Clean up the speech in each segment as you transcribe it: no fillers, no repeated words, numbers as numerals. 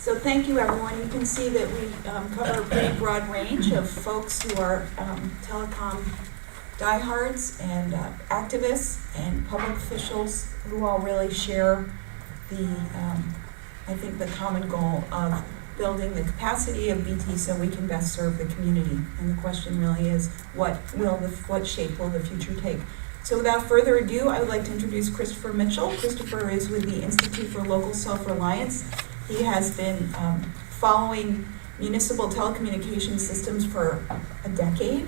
So thank you, everyone. You can see that we cover a pretty broad range of folks who are telecom diehards and activists and public officials who all really share the, I think, the common goal of building the capacity of BT so we can best serve the community. And the question really is, what shape will the future take? So without further ado, I would like to introduce Christopher Mitchell. Christopher is with the Institute for Local Self Reliance. He has been following municipal telecommunication systems for a decade,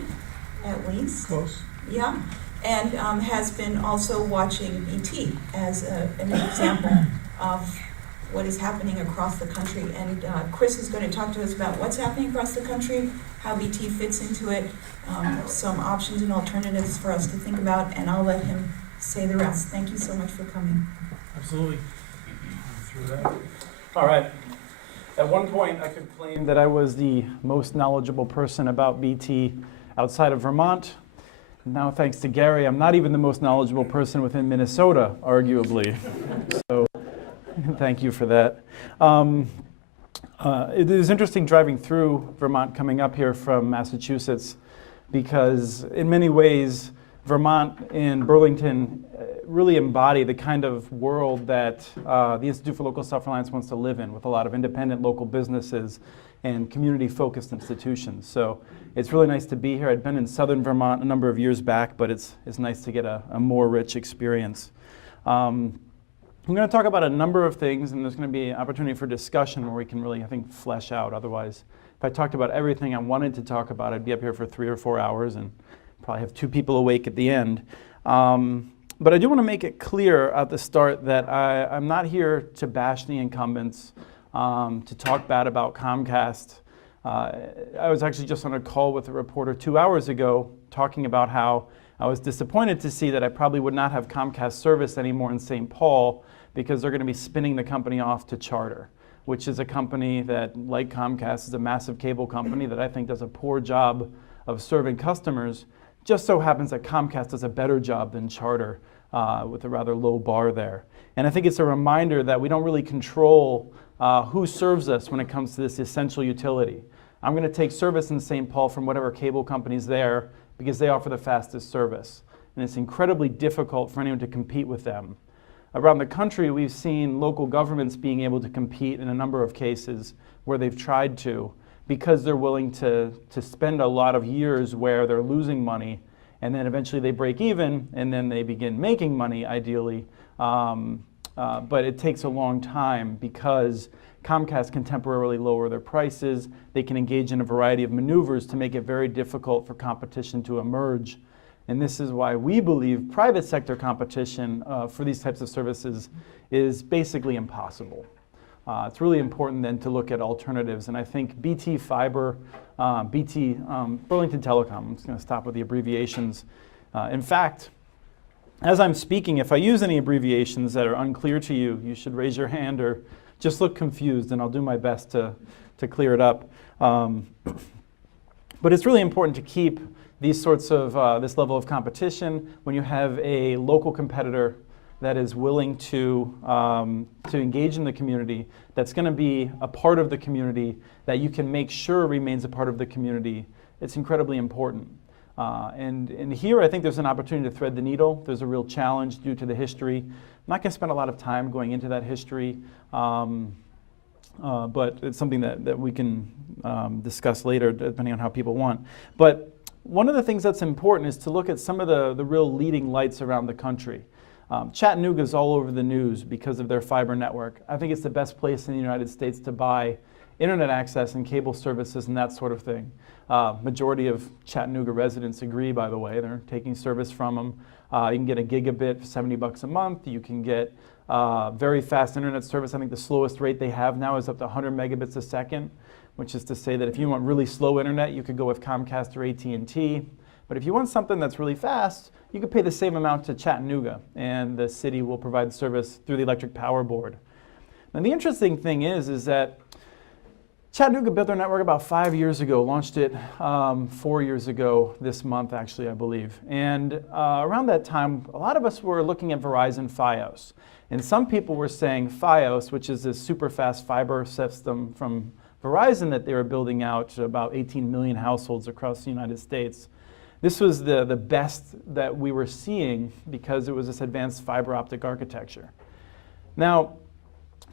at least. Close. Yeah, and has been also watching BT as an example of what is happening across the country. And Chris is going to talk to us about what's happening across the country, how BT fits into it, some options and alternatives for us to think about, and I'll let him say the rest. Thank you so much for coming. Absolutely. Through that. All right. At one point, I could claim that I was the most knowledgeable person about BT outside of Vermont. Now, thanks to Gary, I'm not even the most knowledgeable person within Minnesota, arguably. So, thank you for that. It is interesting driving through Vermont coming up here from Massachusetts because in many ways, Vermont and Burlington really embody the kind of world that the Institute for Local Self Reliance wants to live in, with a lot of independent local businesses and community-focused institutions. So it's really nice to be here. I'd been in southern Vermont a number of years back, but it's nice to get a more rich experience. I'm going to talk about a number of things, and there's going to be an opportunity for discussion where we can really, I think, flesh out. Otherwise, if I talked about everything I wanted to talk about, I'd be up here for 3 or 4 hours and probably have 2 people awake at the end. But I do want to make it clear at the start that I'm not here to bash the incumbents, to talk bad about Comcast. I was actually just on a call with a reporter 2 hours ago talking about how I was disappointed to see that I probably would not have Comcast service anymore in St. Paul because they're going to be spinning the company off to Charter, which is a company that, like Comcast, is a massive cable company that I think does a poor job of serving customers. Just so happens that Comcast does a better job than Charter with a rather low bar there. And I think it's a reminder that we don't really control who serves us when it comes to this essential utility. I'm going to take service in St. Paul from whatever cable company's there because they offer the fastest service. And it's incredibly difficult for anyone to compete with them. Around the country, we've seen local governments being able to compete in a number of cases where they've tried to, because they're willing to spend a lot of years where they're losing money, and then eventually they break even, and then they begin making money, ideally. But it takes a long time because Comcast can temporarily lower their prices. They can engage in a variety of maneuvers to make it very difficult for competition to emerge. And this is why we believe private sector competition for these types of services is basically impossible. It's really important then to look at alternatives. And I think BT Fiber, Burlington Telecom, I'm just going to stop with the abbreviations. In fact, as I'm speaking, if I use any abbreviations that are unclear to you, you should raise your hand or just look confused, and I'll do my best to clear it up. But it's really important to keep these sorts of, this level of competition when you have a local competitor that is willing to engage in the community, that's going to be a part of the community, that you can make sure remains a part of the community. It's incredibly important. And here I think there's an opportunity to thread the needle. There's a real challenge due to the history. I'm not going to spend a lot of time going into that history, but it's something that we can discuss later depending on how people want. But one of the things that's important is to look at some of the real leading lights around the country. Chattanooga is all over the news because of their fiber network. I think it's the best place in the United States to buy internet access and cable services and that sort of thing. Majority of Chattanooga residents agree, by the way. They're taking service from them. You can get a gigabit for $70 a month. You can get very fast internet service. I think the slowest rate they have now is up to 100 megabits a second, which is to say that if you want really slow internet, you could go with Comcast or AT&T. But if you want something that's really fast, you could pay the same amount to Chattanooga, and the city will provide service through the Electric Power Board. And the interesting thing is that Chattanooga built their network about 5 years ago, launched it 4 years ago this month, actually, I believe. And around that time, a lot of us were looking at Verizon Fios. And some people were saying Fios, which is this super fast fiber system from Verizon that they were building out to about 18 million households across the United States. This was the best that we were seeing because it was this advanced fiber optic architecture. Now,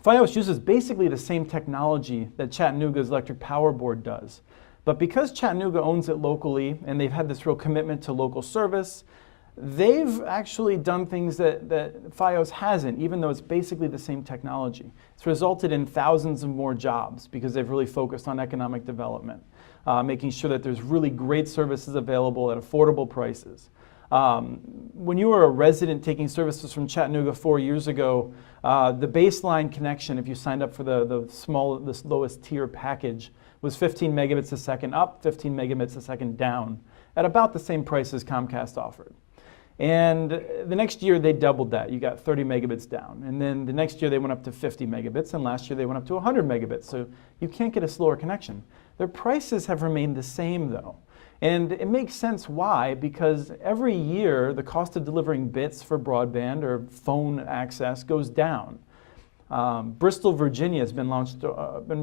Fios uses basically the same technology that Chattanooga's Electric Power Board does. But because Chattanooga owns it locally and they've had this real commitment to local service, they've actually done things that Fios hasn't, even though it's basically the same technology. It's resulted in thousands of more jobs because they've really focused on economic development, making sure that there's really great services available at affordable prices. When you were a resident taking services from Chattanooga 4 years ago, the baseline connection, if you signed up for the lowest tier package, was 15 megabits a second up, 15 megabits a second down, at about the same price as Comcast offered. And the next year they doubled that. You got 30 megabits down. And then the next year they went up to 50 megabits, and last year they went up to 100 megabits. So you can't get a slower connection. Their prices have remained the same though. And it makes sense why, because every year the cost of delivering bits for broadband or phone access goes down. Bristol, Virginia has been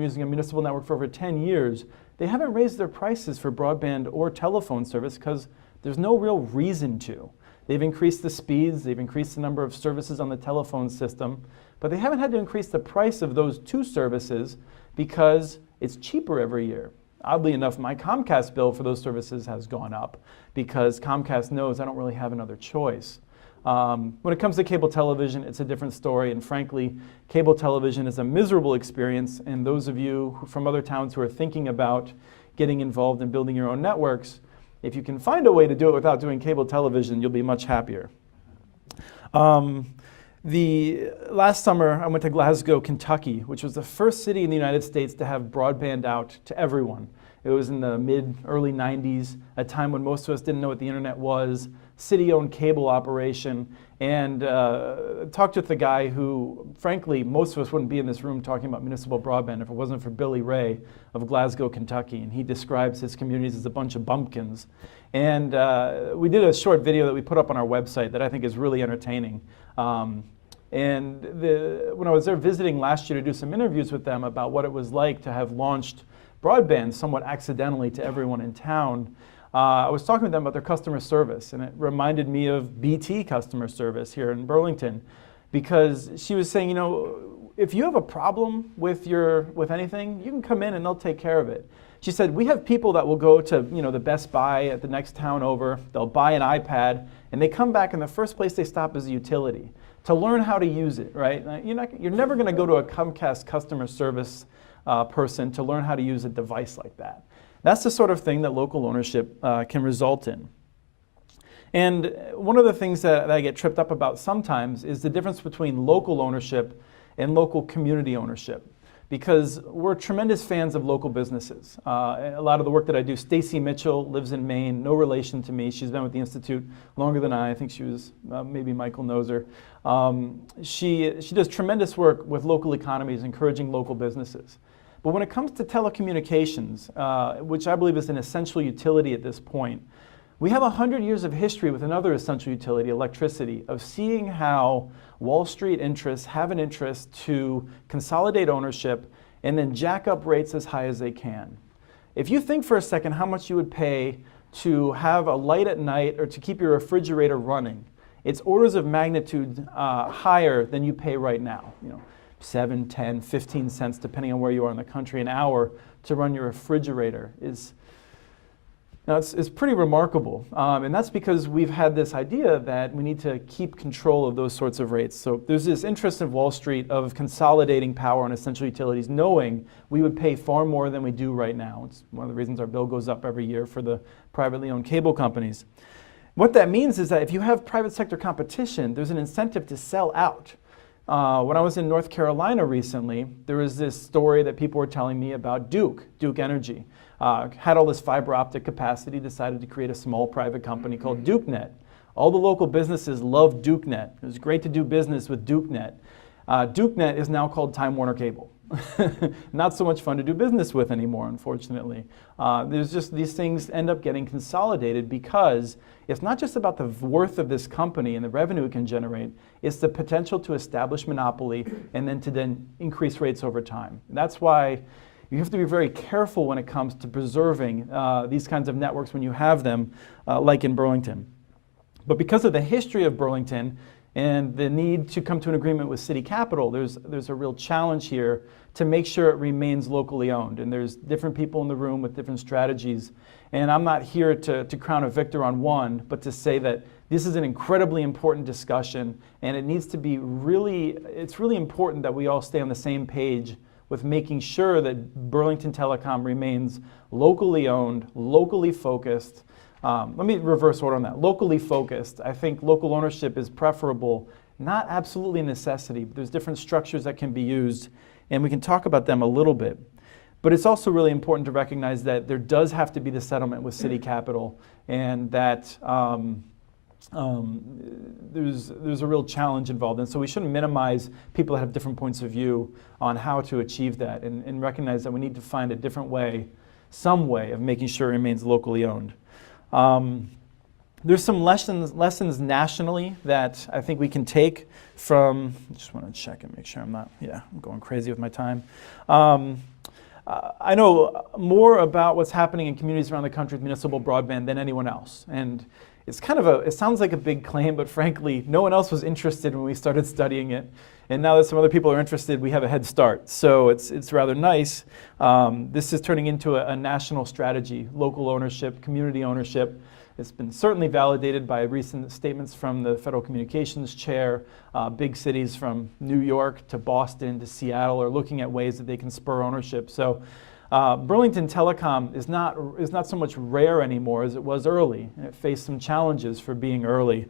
using a municipal network for over 10 years. They haven't raised their prices for broadband or telephone service because there's no real reason to. They've increased the speeds, they've increased the number of services on the telephone system, but they haven't had to increase the price of those two services because it's cheaper every year. Oddly enough, my Comcast bill for those services has gone up because Comcast knows I don't really have another choice. When it comes to cable television, it's a different story, and frankly, cable television is a miserable experience, and those of you from other towns who are thinking about getting involved in building your own networks, if you can find a way to do it without doing cable television, you'll be much happier. Last summer, I went to Glasgow, Kentucky, which was the first city in the United States to have broadband out to everyone. It was in the early 90s, a time when most of us didn't know what the internet was, city-owned cable operation, and talked with the guy who, frankly, most of us wouldn't be in this room talking about municipal broadband if it wasn't for Billy Ray of Glasgow, Kentucky, and he describes his communities as a bunch of bumpkins. And we did a short video that we put up on our website that I think is really entertaining. When I was there visiting last year to do some interviews with them about what it was like to have launched broadband somewhat accidentally to everyone in town, I was talking with them about their customer service, and it reminded me of BT customer service here in Burlington, because she was saying, you know, if you have a problem with anything, you can come in and they'll take care of it. She said, we have people that will go to the Best Buy at the next town over, they'll buy an iPad, and they come back and the first place they stop is a utility to learn how to use it, right? You're never going to go to a Comcast customer service person to learn how to use a device like that. That's the sort of thing that local ownership can result in. And one of the things that I get tripped up about sometimes is the difference between local ownership and local community ownership, because we're tremendous fans of local businesses. A lot of the work that I do, Stacy Mitchell lives in Maine, no relation to me. She's been with the Institute longer than I think she was, maybe Michael knows her. She does tremendous work with local economies, encouraging local businesses. But when it comes to telecommunications, which I believe is an essential utility at this point, we have 100 years of history with another essential utility, electricity, of seeing how Wall Street interests have an interest to consolidate ownership and then jack up rates as high as they can. If you think for a second how much you would pay to have a light at night or to keep your refrigerator running, it's orders of magnitude higher than you pay right now. 7, 10, 15 cents, depending on where you are in the country, an hour to run your refrigerator is pretty remarkable. And that's because we've had this idea that we need to keep control of those sorts of rates. So there's this interest in Wall Street of consolidating power on essential utilities, knowing we would pay far more than we do right now. It's one of the reasons our bill goes up every year for the privately owned cable companies. What that means is that if you have private sector competition, there's an incentive to sell out. When I was in North Carolina recently, there was this story that people were telling me about Duke Energy. Had all this fiber optic capacity, decided to create a small private company called DukeNet. All the local businesses loved DukeNet. It was great to do business with DukeNet. DukeNet is now called Time Warner Cable. not so much fun to do business with anymore, unfortunately. There's just these things end up getting consolidated because it's not just about the worth of this company and the revenue it can generate, it's the potential to establish monopoly and then increase rates over time. That's why you have to be very careful when it comes to preserving these kinds of networks when you have them, like in Burlington. But because of the history of Burlington and the need to come to an agreement with City Capital, there's a real challenge here to make sure it remains locally owned. And there's different people in the room with different strategies. And I'm not here to crown a victor on one, but to say that this is an incredibly important discussion, and it needs to be it's really important that we all stay on the same page with making sure that Burlington Telecom remains locally owned, locally focused. Let me reverse order on that. Locally focused. I think local ownership is preferable, not absolutely a necessity, but there's different structures that can be used, and we can talk about them a little bit. But it's also really important to recognize that there does have to be the settlement with City Capital, and that there's a real challenge involved. And so we shouldn't minimize people that have different points of view on how to achieve that, and recognize that we need to find a different way, some way of making sure it remains locally owned. There's some lessons nationally that I think we can take from, just want to check and make sure I'm going crazy with my time. I know more about what's happening in communities around the country with municipal broadband than anyone else. And it's it sounds like a big claim, but frankly, no one else was interested when we started studying it. And now that some other people are interested, we have a head start. So it's rather nice. This is turning into a national strategy, local ownership, community ownership. It's been certainly validated by recent statements from the Federal Communications Chair. Big cities from New York to Boston to Seattle are looking at ways that they can spur ownership. So Burlington Telecom is not so much rare anymore as it was early. It faced some challenges for being early.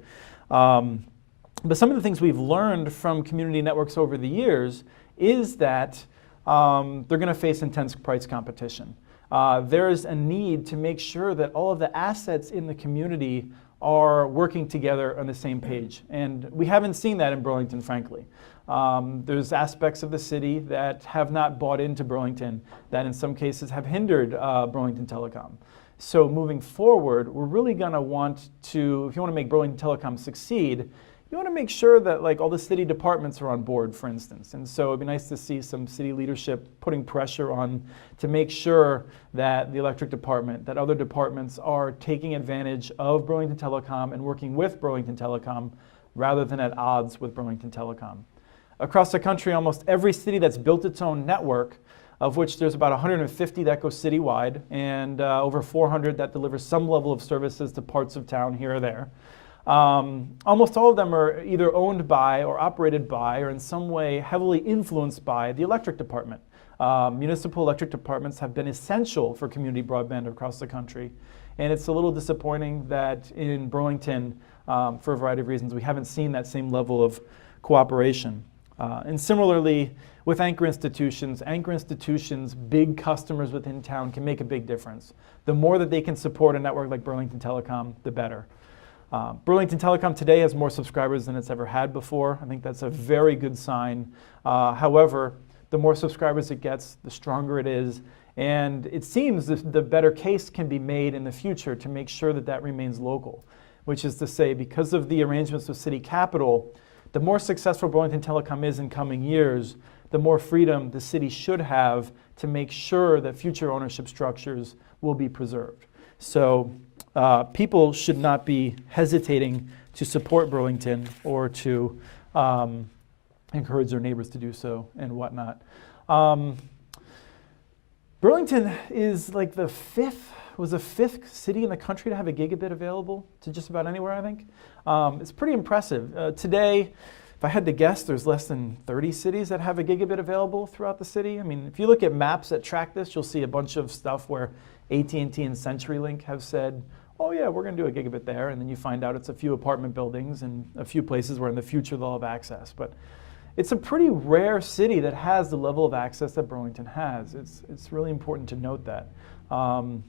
But some of the things we've learned from community networks over the years is that they're going to face intense price competition. There's a need to make sure that all of the assets in the community are working together on the same page. And we haven't seen that in Burlington, frankly. There's aspects of the city that have not bought into Burlington, that in some cases have hindered Burlington Telecom. So moving forward, we're really going to want to, if you want to make Burlington Telecom succeed, you want to make sure that all the city departments are on board, for instance. And so it'd be nice to see some city leadership putting pressure on to make sure that the electric department, that other departments are taking advantage of Burlington Telecom and working with Burlington Telecom rather than at odds with Burlington Telecom. Across the country, almost every city that's built its own network, of which there's about 150 that go citywide and over 400 that deliver some level of services to parts of town here or there. Almost all of them are either owned by or operated by or in some way heavily influenced by the electric department. Municipal electric departments have been essential for community broadband across the country. And it's a little disappointing that in Burlington, for a variety of reasons, we haven't seen that same level of cooperation. And similarly, with anchor institutions, big customers within town can make a big difference. The more that they can support a network like Burlington Telecom, the better. Burlington Telecom today has more subscribers than it's ever had before. I think that's a very good sign. However, the more subscribers it gets, the stronger it is. And it seems the better case can be made in the future to make sure that that remains local, which is to say, because of the arrangements with City Capital, the more successful Burlington Telecom is in coming years, the more freedom the city should have to make sure that future ownership structures will be preserved. So people should not be hesitating to support Burlington or to encourage their neighbors to do so and whatnot. Burlington is the fifth city in the country to have a gigabit available to just about anywhere, I think. It's pretty impressive. Today, if I had to guess, there's less than 30 cities that have a gigabit available throughout the city. I mean, if you look at maps that track this, you'll see a bunch of stuff where AT&T and CenturyLink have said, oh yeah, we're going to do a gigabit there, and then you find out it's a few apartment buildings and a few places where in the future they'll have access. But it's a pretty rare city that has the level of access that Burlington has. It's really important to note that. Trying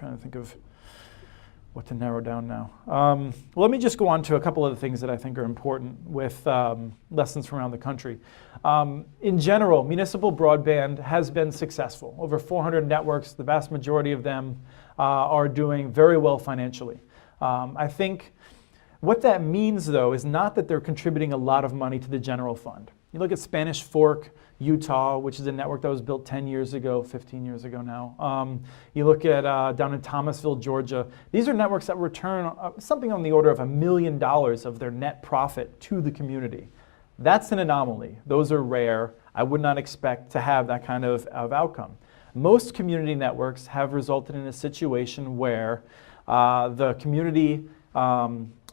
to think of what to narrow down now. Well, let me just go on to a couple of the things that I think are important with lessons from around the country. In general, municipal broadband has been successful. Over 400 networks, the vast majority of them are doing very well financially. I think what that means, though, is not that they're contributing a lot of money to the general fund. You look at Spanish Fork, Utah, which is a network that was built 10 years ago, 15 years ago now. You look at down in Thomasville, Georgia. These are networks that return something on the order of $1 million of their net profit to the community. That's an anomaly. Those are rare. I would not expect to have that kind of outcome. Most community networks have resulted in a situation where the community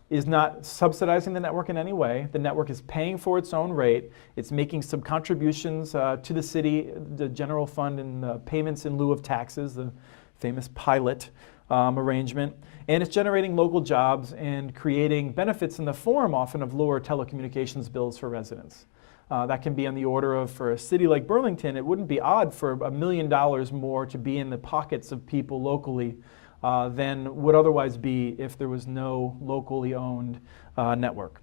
is not subsidizing the network in any way. The network is paying for its own rate. It's making some contributions to the city, the general fund, and payments in lieu of taxes, the famous pilot arrangement. And it's generating local jobs and creating benefits in the form often of lower telecommunications bills for residents. That can be on the order of, for a city like Burlington, it wouldn't be odd for $1 million more to be in the pockets of people locally than would otherwise be if there was no locally owned network.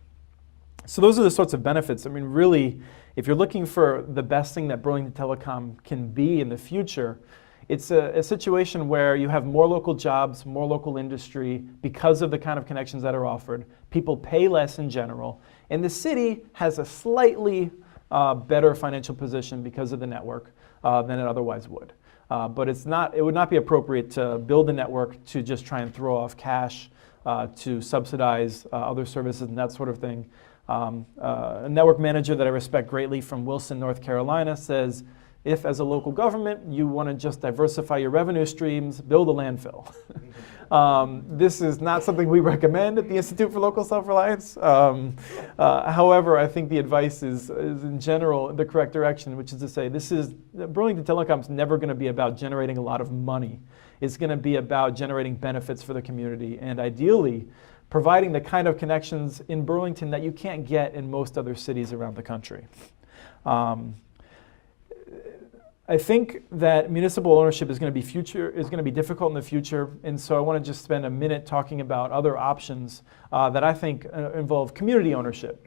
So those are the sorts of benefits. I mean, really, if you're looking for the best thing that Burlington Telecom can be in the future, it's a situation where you have more local jobs, more local industry because of the kind of connections that are offered. People pay less in general, and the city has a slightly better financial position because of the network than it otherwise would. But it would not be appropriate to build a network to just try and throw off cash to subsidize other services and that sort of thing. A network manager that I respect greatly from Wilson, North Carolina says, if as a local government you want to just diversify your revenue streams, build a landfill. This is not something we recommend at the Institute for Local Self Reliance. However, I think the advice is in general the correct direction, which is to say Burlington Telecom is never going to be about generating a lot of money. It's going to be about generating benefits for the community and ideally providing the kind of connections in Burlington that you can't get in most other cities around the country. I think that municipal ownership is going to be difficult in the future, and so I want to just spend a minute talking about other options that I think involve community ownership.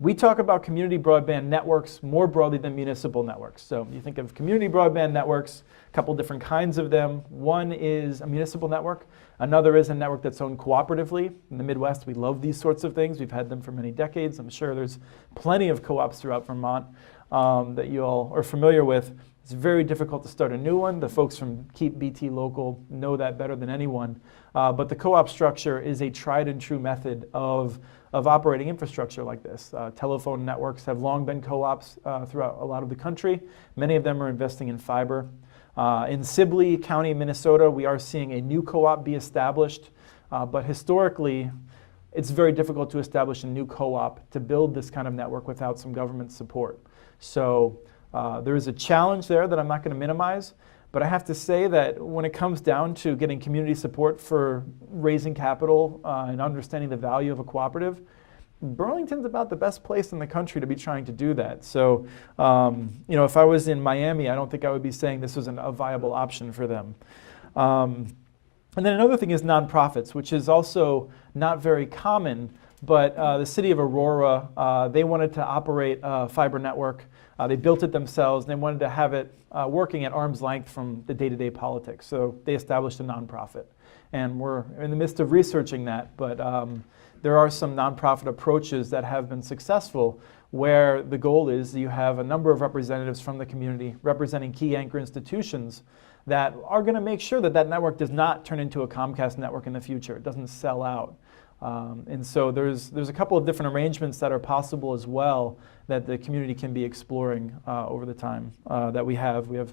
We talk about community broadband networks more broadly than municipal networks. So you think of community broadband networks, a couple different kinds of them. One is a municipal network. Another is a network that's owned cooperatively. In the Midwest, we love these sorts of things. We've had them for many decades. I'm sure there's plenty of co-ops throughout Vermont that you all are familiar with. It's very difficult to start a new one. The folks from Keep BT Local know that better than anyone. But the co-op structure is a tried and true method of operating infrastructure like this. Telephone networks have long been co-ops throughout a lot of the country. Many of them are investing in fiber. In Sibley County, Minnesota, we are seeing a new co-op be established. But historically, it's very difficult to establish a new co-op to build this kind of network without some government support. So there is a challenge there that I'm not going to minimize, but I have to say that when it comes down to getting community support for raising capital and understanding the value of a cooperative, Burlington's about the best place in the country to be trying to do that. So, if I was in Miami, I don't think I would be saying this was a viable option for them. And then another thing is nonprofits, which is also not very common, but the city of Aurora, they wanted to operate a fiber network. They built it themselves, and they wanted to have it working at arm's length from the day-to-day politics. So they established a nonprofit. And we're in the midst of researching that, but there are some nonprofit approaches that have been successful where the goal is that you have a number of representatives from the community representing key anchor institutions that are going to make sure that that network does not turn into a Comcast network in the future. It doesn't sell out. And so there's a couple of different arrangements that are possible as well that the community can be exploring over the time that we have. We have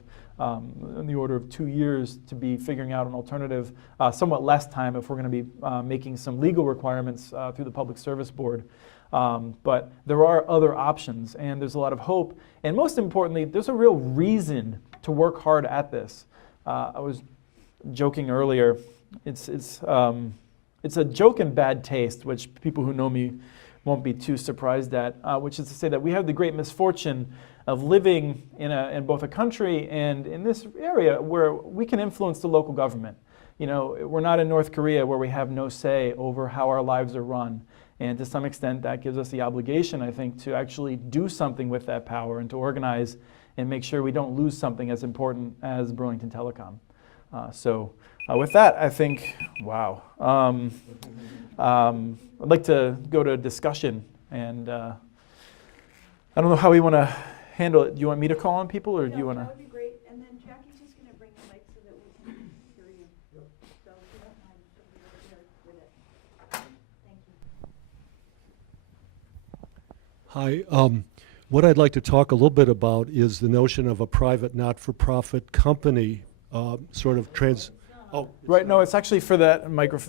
in the order of 2 years to be figuring out an alternative, somewhat less time if we're going to be making some legal requirements through the Public Service Board. But there are other options, and there's a lot of hope. And most importantly, there's a real reason to work hard at this. I was joking earlier. It's a joke in bad taste, which people who know me won't be too surprised at, which is to say that we have the great misfortune of living in both a country and in this area where we can influence the local government. we're not in North Korea where we have no say over how our lives are run. And to some extent, that gives us the obligation, I think, to actually do something with that power and to organize and make sure we don't lose something as important as Burlington Telecom. With that, I think, wow. I'd like to go to discussion, and I don't know how we want to handle it. Do you want me to call on people, or do you want to? That would be great. And then Jackie's just going to bring the mic so that we can hear you. So if you don't mind, she'll be over here with it. Thank you. Hi. What I'd like to talk a little bit about is the notion of a private not-for-profit company, Right. No, it's actually for that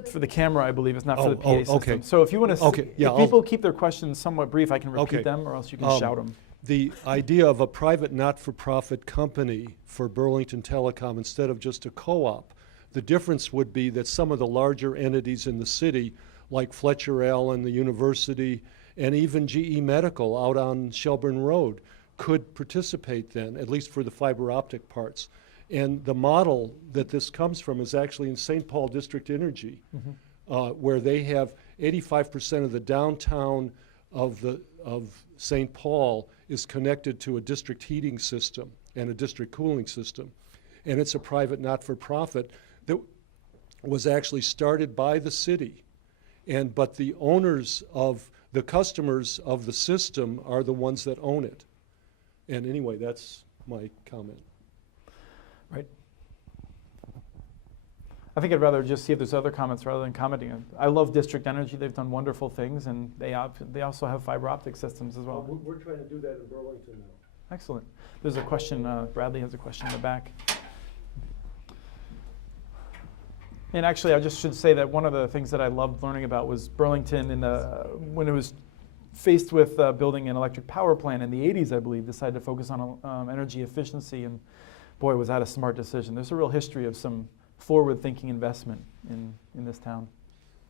for the camera, I believe. It's not for the PA system. Okay. So if you want to, Okay, yeah, if people keep their questions somewhat brief, I can repeat Okay. them, or else you can shout them. The idea of a private not-for-profit company for Burlington Telecom instead of just a co-op, the difference would be that some of the larger entities in the city, like Fletcher Allen, the university, and even GE Medical out on Shelburne Road, could participate then, at least for the fiber optic parts. And the model that this comes from is actually in St. Paul District Energy, where they have 85% of the downtown of St. Paul is connected to a district heating system and a district cooling system. And it's a private not-for-profit that was actually started by the city. But the owners of the customers of the system are the ones that own it. And anyway, that's my comment. Right. I think I'd rather just see if there's other comments rather than commenting. I love District Energy. They've done wonderful things, and they also have fiber optic systems as well. We're trying to do that in Burlington now. Excellent. There's a question. Bradley has a question in the back. And actually, I just should say that one of the things that I loved learning about was Burlington when it was faced with building an electric power plant in the 80s, I believe, decided to focus on energy efficiency, and boy, was that a smart decision. There's a real history of some forward-thinking investment in this town.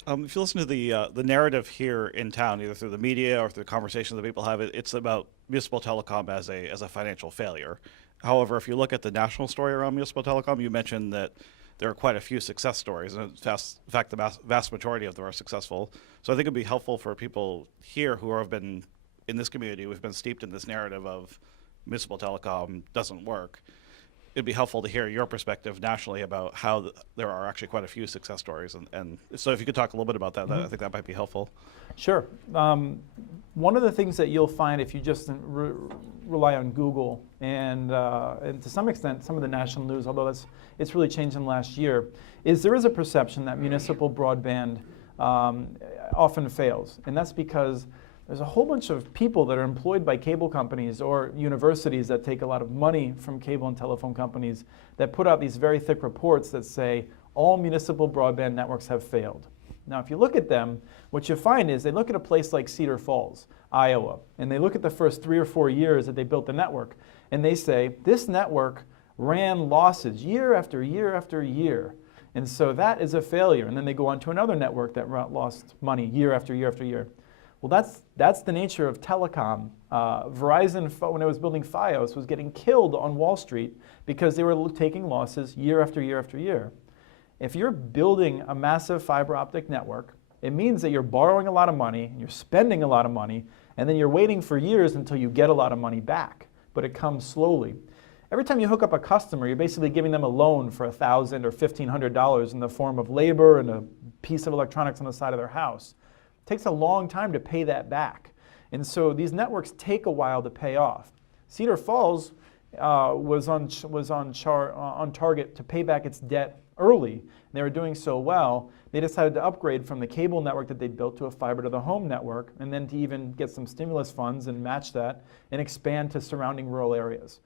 If you listen to the narrative here in town, either through the media or through the conversations that people have, it's about municipal telecom as a financial failure. However, if you look at the national story around municipal telecom, you mentioned that there are quite a few success stories, and in fact, the vast majority of them are successful. So I think it'd be helpful for people here who have been in this community, who've been steeped in this narrative of municipal telecom doesn't work. It'd be helpful to hear your perspective nationally about how there are actually quite a few success stories. And so if you could talk a little bit about that, I think that might be helpful. Sure. One of the things that you'll find if you just rely on Google and to some extent some of the national news, although it's really changed in the last year, is there is a perception that municipal broadband often fails. And that's because there's a whole bunch of people that are employed by cable companies or universities that take a lot of money from cable and telephone companies that put out these very thick reports that say all municipal broadband networks have failed. Now, if you look at them, what you find is they look at a place like Cedar Falls, Iowa, and they look at the first 3 or 4 years that they built the network, and they say this network ran losses year after year after year. And so that is a failure. And then they go on to another network that lost money year after year after year. Well, that's the nature of telecom. Verizon, when it was building Fios, was getting killed on Wall Street because they were taking losses year after year after year. If you're building a massive fiber optic network, it means that you're borrowing a lot of money, and you're spending a lot of money, and then you're waiting for years until you get a lot of money back, but it comes slowly. Every time you hook up a customer, you're basically giving them a loan for $1,000 or $1,500 in the form of labor and a piece of electronics on the side of their house. It takes a long time to pay that back. And so these networks take a while to pay off. Cedar Falls was on target to pay back its debt early. And they were doing so well, they decided to upgrade from the cable network that they built to a fiber to the home network, and then to even get some stimulus funds and match that and expand to surrounding rural areas.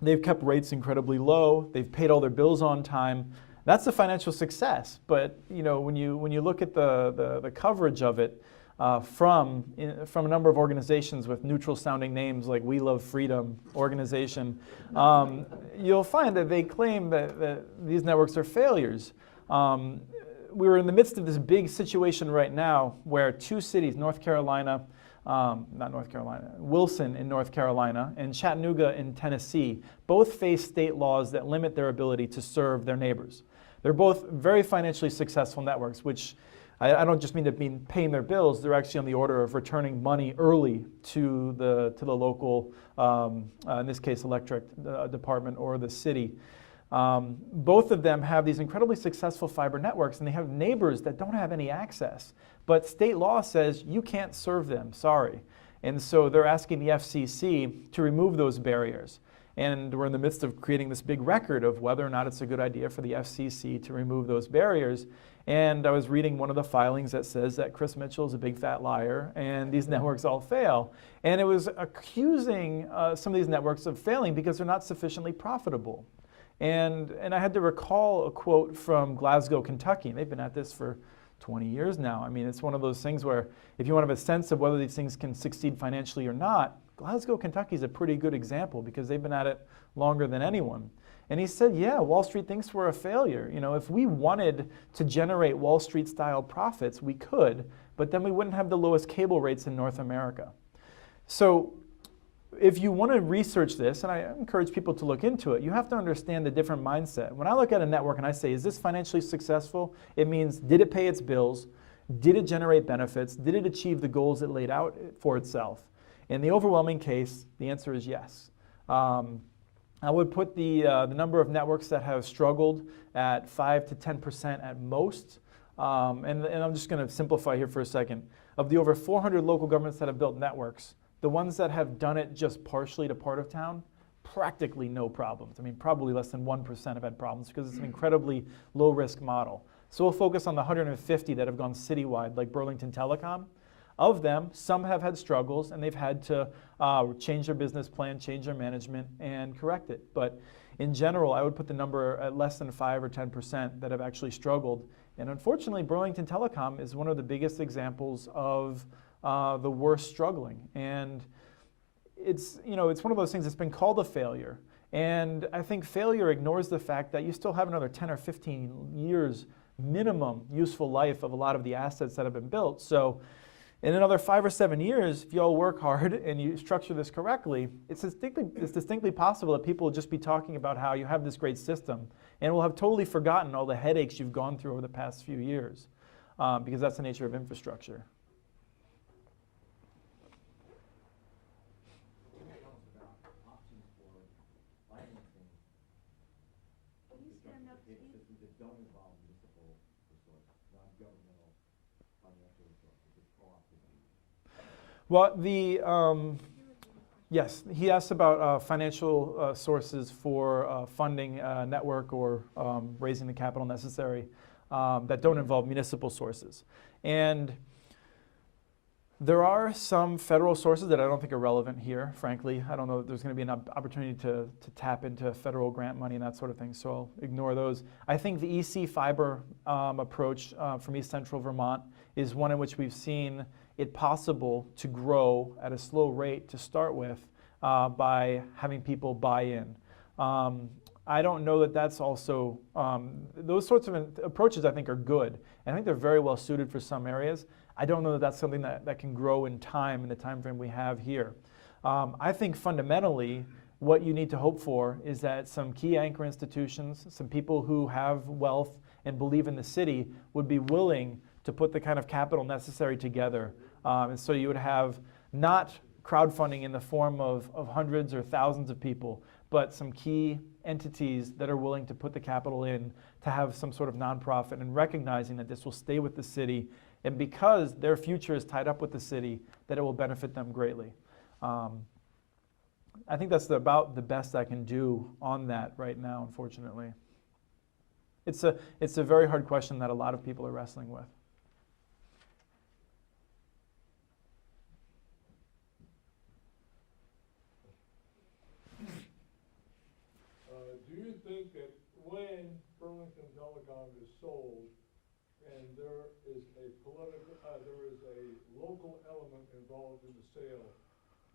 They've kept rates incredibly low. They've paid all their bills on time. That's a financial success. But when you look at the coverage of it from a number of organizations with neutral sounding names like We Love Freedom organization, you'll find that they claim that these networks are failures. We're in the midst of this big situation right now where 2 cities, Wilson in North Carolina and Chattanooga in Tennessee, both face state laws that limit their ability to serve their neighbors. They're both very financially successful networks, which I don't just mean to mean paying their bills. They're actually on the order of returning money early to the local, in this case, electric department or the city. Both of them have these incredibly successful fiber networks, and they have neighbors that don't have any access. But state law says you can't serve them, sorry. And so they're asking the FCC to remove those barriers. And we're in the midst of creating this big record of whether or not it's a good idea for the FCC to remove those barriers. And I was reading one of the filings that says that Chris Mitchell is a big fat liar and these networks all fail. And it was accusing some of these networks of failing because they're not sufficiently profitable. And I had to recall a quote from Glasgow, Kentucky. They've been at this for 20 years now. I mean, it's one of those things where if you want to have a sense of whether these things can succeed financially or not, Glasgow, Kentucky is a pretty good example because they've been at it longer than anyone. And he said, yeah, Wall Street thinks we're a failure. You know, if we wanted to generate Wall Street style profits, we could, but then we wouldn't have the lowest cable rates in North America. So if you want to research this, and I encourage people to look into it, you have to understand the different mindset. When I look at a network and I say, is this financially successful? It means, did it pay its bills? Did it generate benefits? Did it achieve the goals it laid out for itself? In the overwhelming case, the answer is yes. I would put the number of networks that have struggled at 5 to 10% at most. And I'm just going to simplify here for a second. Of the over 400 local governments that have built networks, the ones that have done it just partially to part of town, practically no problems. I mean, probably less than 1% have had problems because it's an incredibly low-risk model. So we'll focus on the 150 that have gone citywide, like Burlington Telecom. Of them, some have had struggles, and they've had to change their business plan, change their management, and correct it. But in general, I would put the number at less than 5 or 10% that have actually struggled. And unfortunately, Burlington Telecom is one of the biggest examples of the worst struggling. And it's one of those things that's been called a failure. And I think failure ignores the fact that you still have another 10 or 15 years minimum useful life of a lot of the assets that have been built. So in another 5 or 7 years, if you all work hard and you structure this correctly, it's distinctly possible that people will just be talking about how you have this great system and will have totally forgotten all the headaches you've gone through over the past few years, because that's the nature of infrastructure. Well, yes, he asked about financial sources for funding a network or raising the capital necessary that don't involve municipal sources. And there are some federal sources that I don't think are relevant here, frankly. I don't know if there's going to be an opportunity to tap into federal grant money and that sort of thing, so I'll ignore those. I think the EC fiber approach from East Central Vermont is one in which we've seen it possible to grow at a slow rate to start with by having people buy in. I don't know that that's also, those sorts of approaches I think are good. And I think they're very well suited for some areas. I don't know that that's something that can grow in time in the time frame we have here. I think fundamentally what you need to hope for is that some key anchor institutions, some people who have wealth and believe in the city would be willing to put the kind of capital necessary together. And so you would have not crowdfunding in the form of hundreds or thousands of people, but some key entities that are willing to put the capital in to have some sort of nonprofit, and recognizing that this will stay with the city, and because their future is tied up with the city, that it will benefit them greatly. I think that's about the best I can do on that right now, unfortunately. It's a very hard question that a lot of people are wrestling with. Do you think that when Burlington Telecom is sold and there is a local element involved in the sale,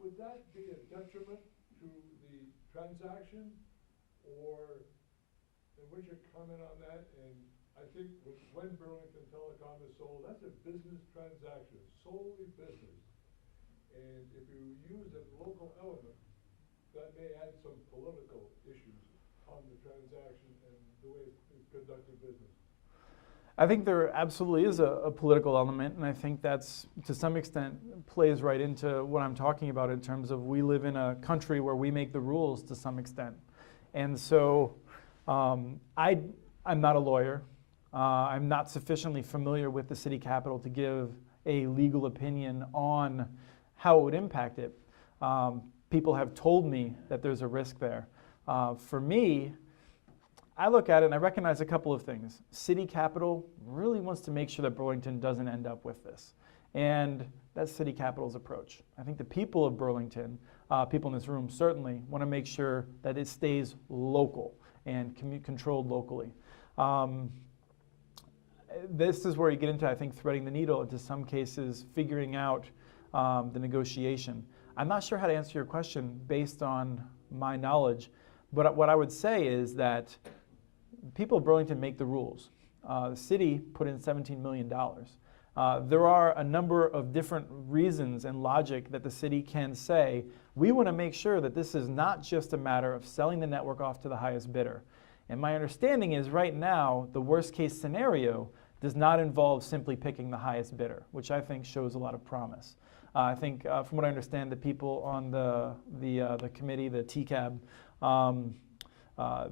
would that be a detriment to the transaction? Or, and what's your comment on that? And I think when Burlington Telecom is sold, that's a business transaction, solely business. And if you use a local element, that may add some political issues on the transaction and the way it's conducting business? I think there absolutely is a political element, and I think that's, to some extent, plays right into what I'm talking about in terms of we live in a country where we make the rules to some extent. And so I'm not a lawyer. I'm not sufficiently familiar with the city council to give a legal opinion on how it would impact it. People have told me that there's a risk there. For me, I look at it and I recognize a couple of things. City capital really wants to make sure that Burlington doesn't end up with this. And that's city capital's approach. I think the people of Burlington, people in this room certainly, want to make sure that it stays local and controlled locally. This is where you get into, I think, threading the needle, into some cases figuring out the negotiation. I'm not sure how to answer your question based on my knowledge, but what I would say is that people of Burlington make the rules. The city put in $17 million. There are a number of different reasons and logic that the city can say, we want to make sure that this is not just a matter of selling the network off to the highest bidder. And my understanding is right now, the worst case scenario does not involve simply picking the highest bidder, which I think shows a lot of promise. I think from what I understand, the people on the committee, the TCAB,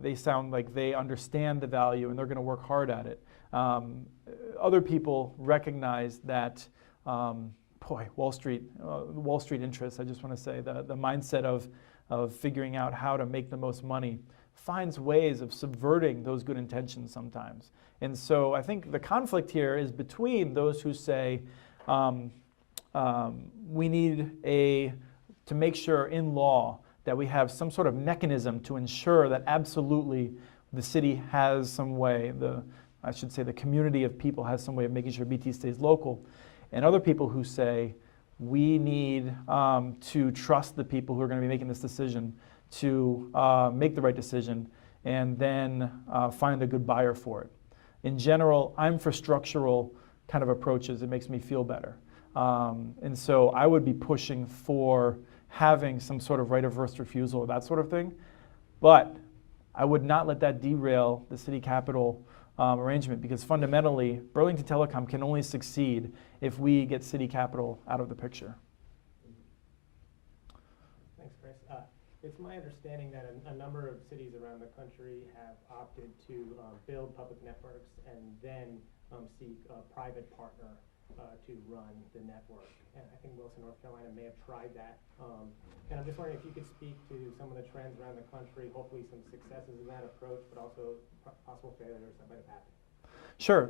they sound like they understand the value and they're going to work hard at it. Other people recognize that, Wall Street interests, I just want to say, the mindset of figuring out how to make the most money finds ways of subverting those good intentions sometimes. And so I think the conflict here is between those who say, we need to make sure in law that we have some sort of mechanism to ensure that absolutely the city has some way, the community of people has some way of making sure BT stays local, and other people who say we need to trust the people who are going to be making this decision to make the right decision and then find a good buyer for it. In general, I'm for structural kind of approaches. It makes me feel better. And so I would be pushing for having some sort of right of first refusal or that sort of thing. But I would not let that derail the city capital arrangement, because fundamentally, Burlington Telecom can only succeed if we get city capital out of the picture. Thanks, Chris. It's my understanding that a number of cities around the country have opted to build public networks and then seek a private partner to run the network. And I think Wilson, North Carolina may have tried that. And I'm just wondering if you could speak to some of the trends around the country, hopefully some successes in that approach, but also possible failures that might have happened. Sure.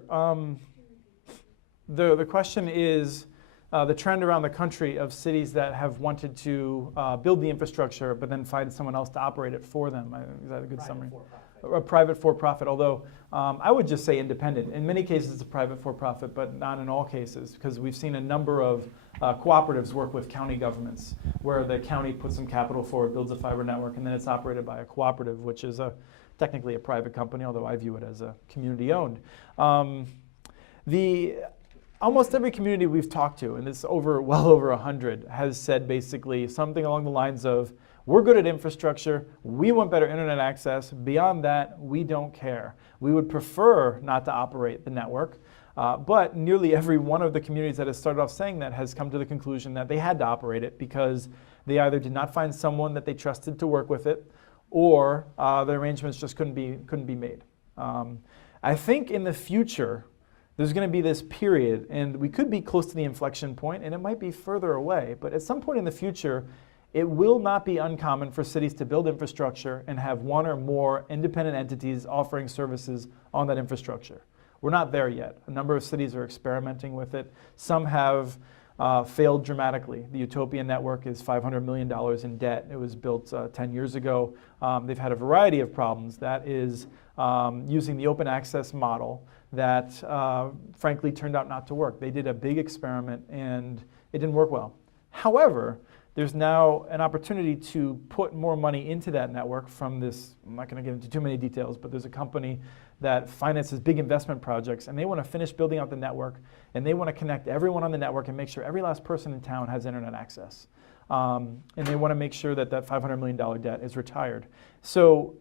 The question is the trend around the country of cities that have wanted to build the infrastructure but then find someone else to operate it for them. Is that a good summary? A private for-profit, although I would just say independent. In many cases it's a private for-profit, but not in all cases, because we've seen a number of cooperatives work with county governments, where the county puts some capital forward, builds a fiber network, and then it's operated by a cooperative, which is technically a private company, although I view it as a community-owned. Almost every community we've talked to, and it's well over 100, has said basically something along the lines of, we're good at infrastructure, we want better internet access, beyond that, we don't care. We would prefer not to operate the network, but nearly every one of the communities that has started off saying that has come to the conclusion that they had to operate it because they either did not find someone that they trusted to work with it, or the arrangements just couldn't be made. I think in the future, there's going to be this period, and we could be close to the inflection point, and it might be further away, but at some point in the future, it will not be uncommon for cities to build infrastructure and have one or more independent entities offering services on that infrastructure. We're not there yet. A number of cities are experimenting with it. Some have failed dramatically. The Utopian network is $500 million in debt. It was built 10 years ago. They've had a variety of problems. That is using the open access model that frankly turned out not to work. They did a big experiment and it didn't work well. However, there's now an opportunity to put more money into that network from this, I'm not going to get into too many details, but there's a company that finances big investment projects, and they want to finish building out the network, and they want to connect everyone on the network and make sure every last person in town has internet access. And they want to make sure that that $500 million debt is retired. So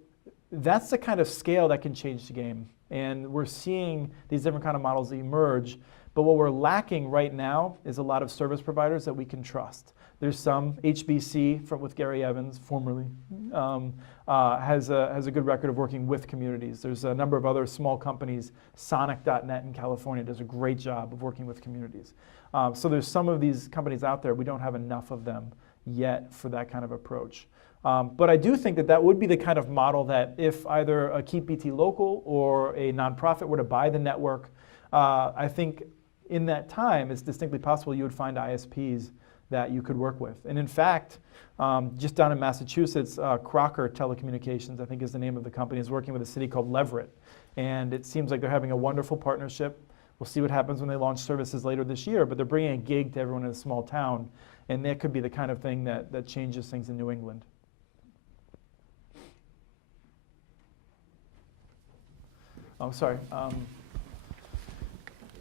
that's the kind of scale that can change the game. And we're seeing these different kind of models emerge. But what we're lacking right now is a lot of service providers that we can trust. There's some, HBC with Gary Evans, formerly, has a good record of working with communities. There's a number of other small companies. Sonic.net in California does a great job of working with communities. So there's some of these companies out there. We don't have enough of them yet for that kind of approach. But I do think that that would be the kind of model that if either a Keep BT Local or a nonprofit were to buy the network, I think in that time it's distinctly possible you would find ISPs that you could work with. And in fact, just down in Massachusetts, Crocker Telecommunications, I think is the name of the company, is working with a city called Leverett. And it seems like they're having a wonderful partnership. We'll see what happens when they launch services later this year, but they're bringing a gig to everyone in a small town. And that could be the kind of thing that changes things in New England. Oh, sorry.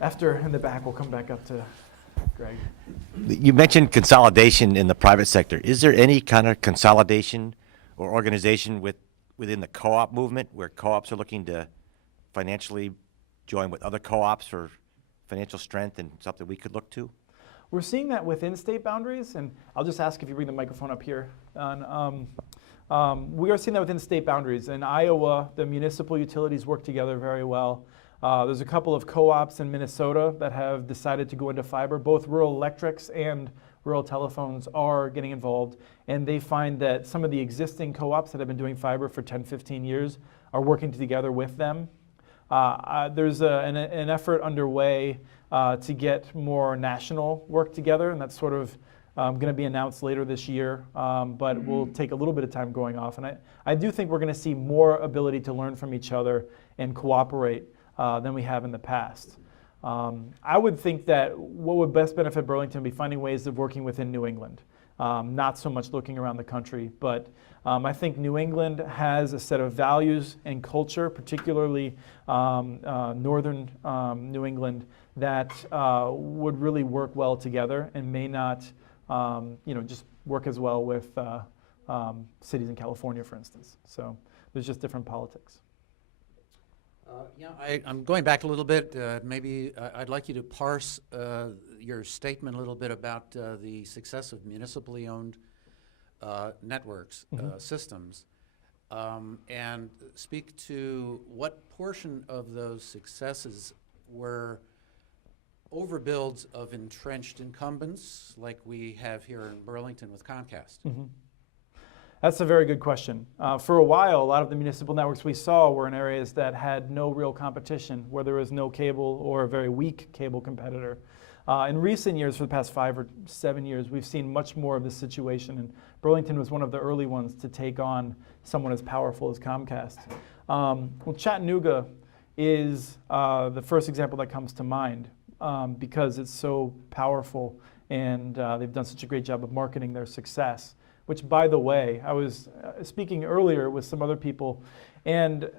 After, in the back, we'll come back up to Greg. You mentioned consolidation in the private sector. Is there any kind of consolidation or organization within the co-op movement where co-ops are looking to financially join with other co-ops for financial strength and something we could look to? We're seeing that within state boundaries, and I'll just ask if you bring the microphone up here. We are seeing that within state boundaries. In Iowa, the municipal utilities work together very well. There's a couple of co-ops in Minnesota that have decided to go into fiber. Both rural electrics and rural telephones are getting involved, and they find that some of the existing co-ops that have been doing fiber for 10, 15 years are working together with them. There's an effort underway to get more national work together, and that's sort of going to be announced later this year, but will take a little bit of time going off. And I do think we're going to see more ability to learn from each other and cooperate than we have in the past. I would think that what would best benefit Burlington would be finding ways of working within New England, not so much looking around the country, but I think New England has a set of values and culture, particularly northern New England, that would really work well together and may not just work as well with cities in California, for instance. So there's just different politics. I'm going back a little bit. Maybe I'd like you to parse your statement a little bit about the success of municipally owned networks, systems, and speak to what portion of those successes were overbuilds of entrenched incumbents like we have here in Burlington with Comcast. That's a very good question. For a while, a lot of the municipal networks we saw were in areas that had no real competition, where there was no cable or a very weak cable competitor. In recent years, for the past 5 or 7 years, we've seen much more of this situation, and Burlington was one of the early ones to take on someone as powerful as Comcast. Well, Chattanooga is the first example that comes to mind because it's so powerful, and they've done such a great job of marketing their success. Which, by the way, I was speaking earlier with some other people, and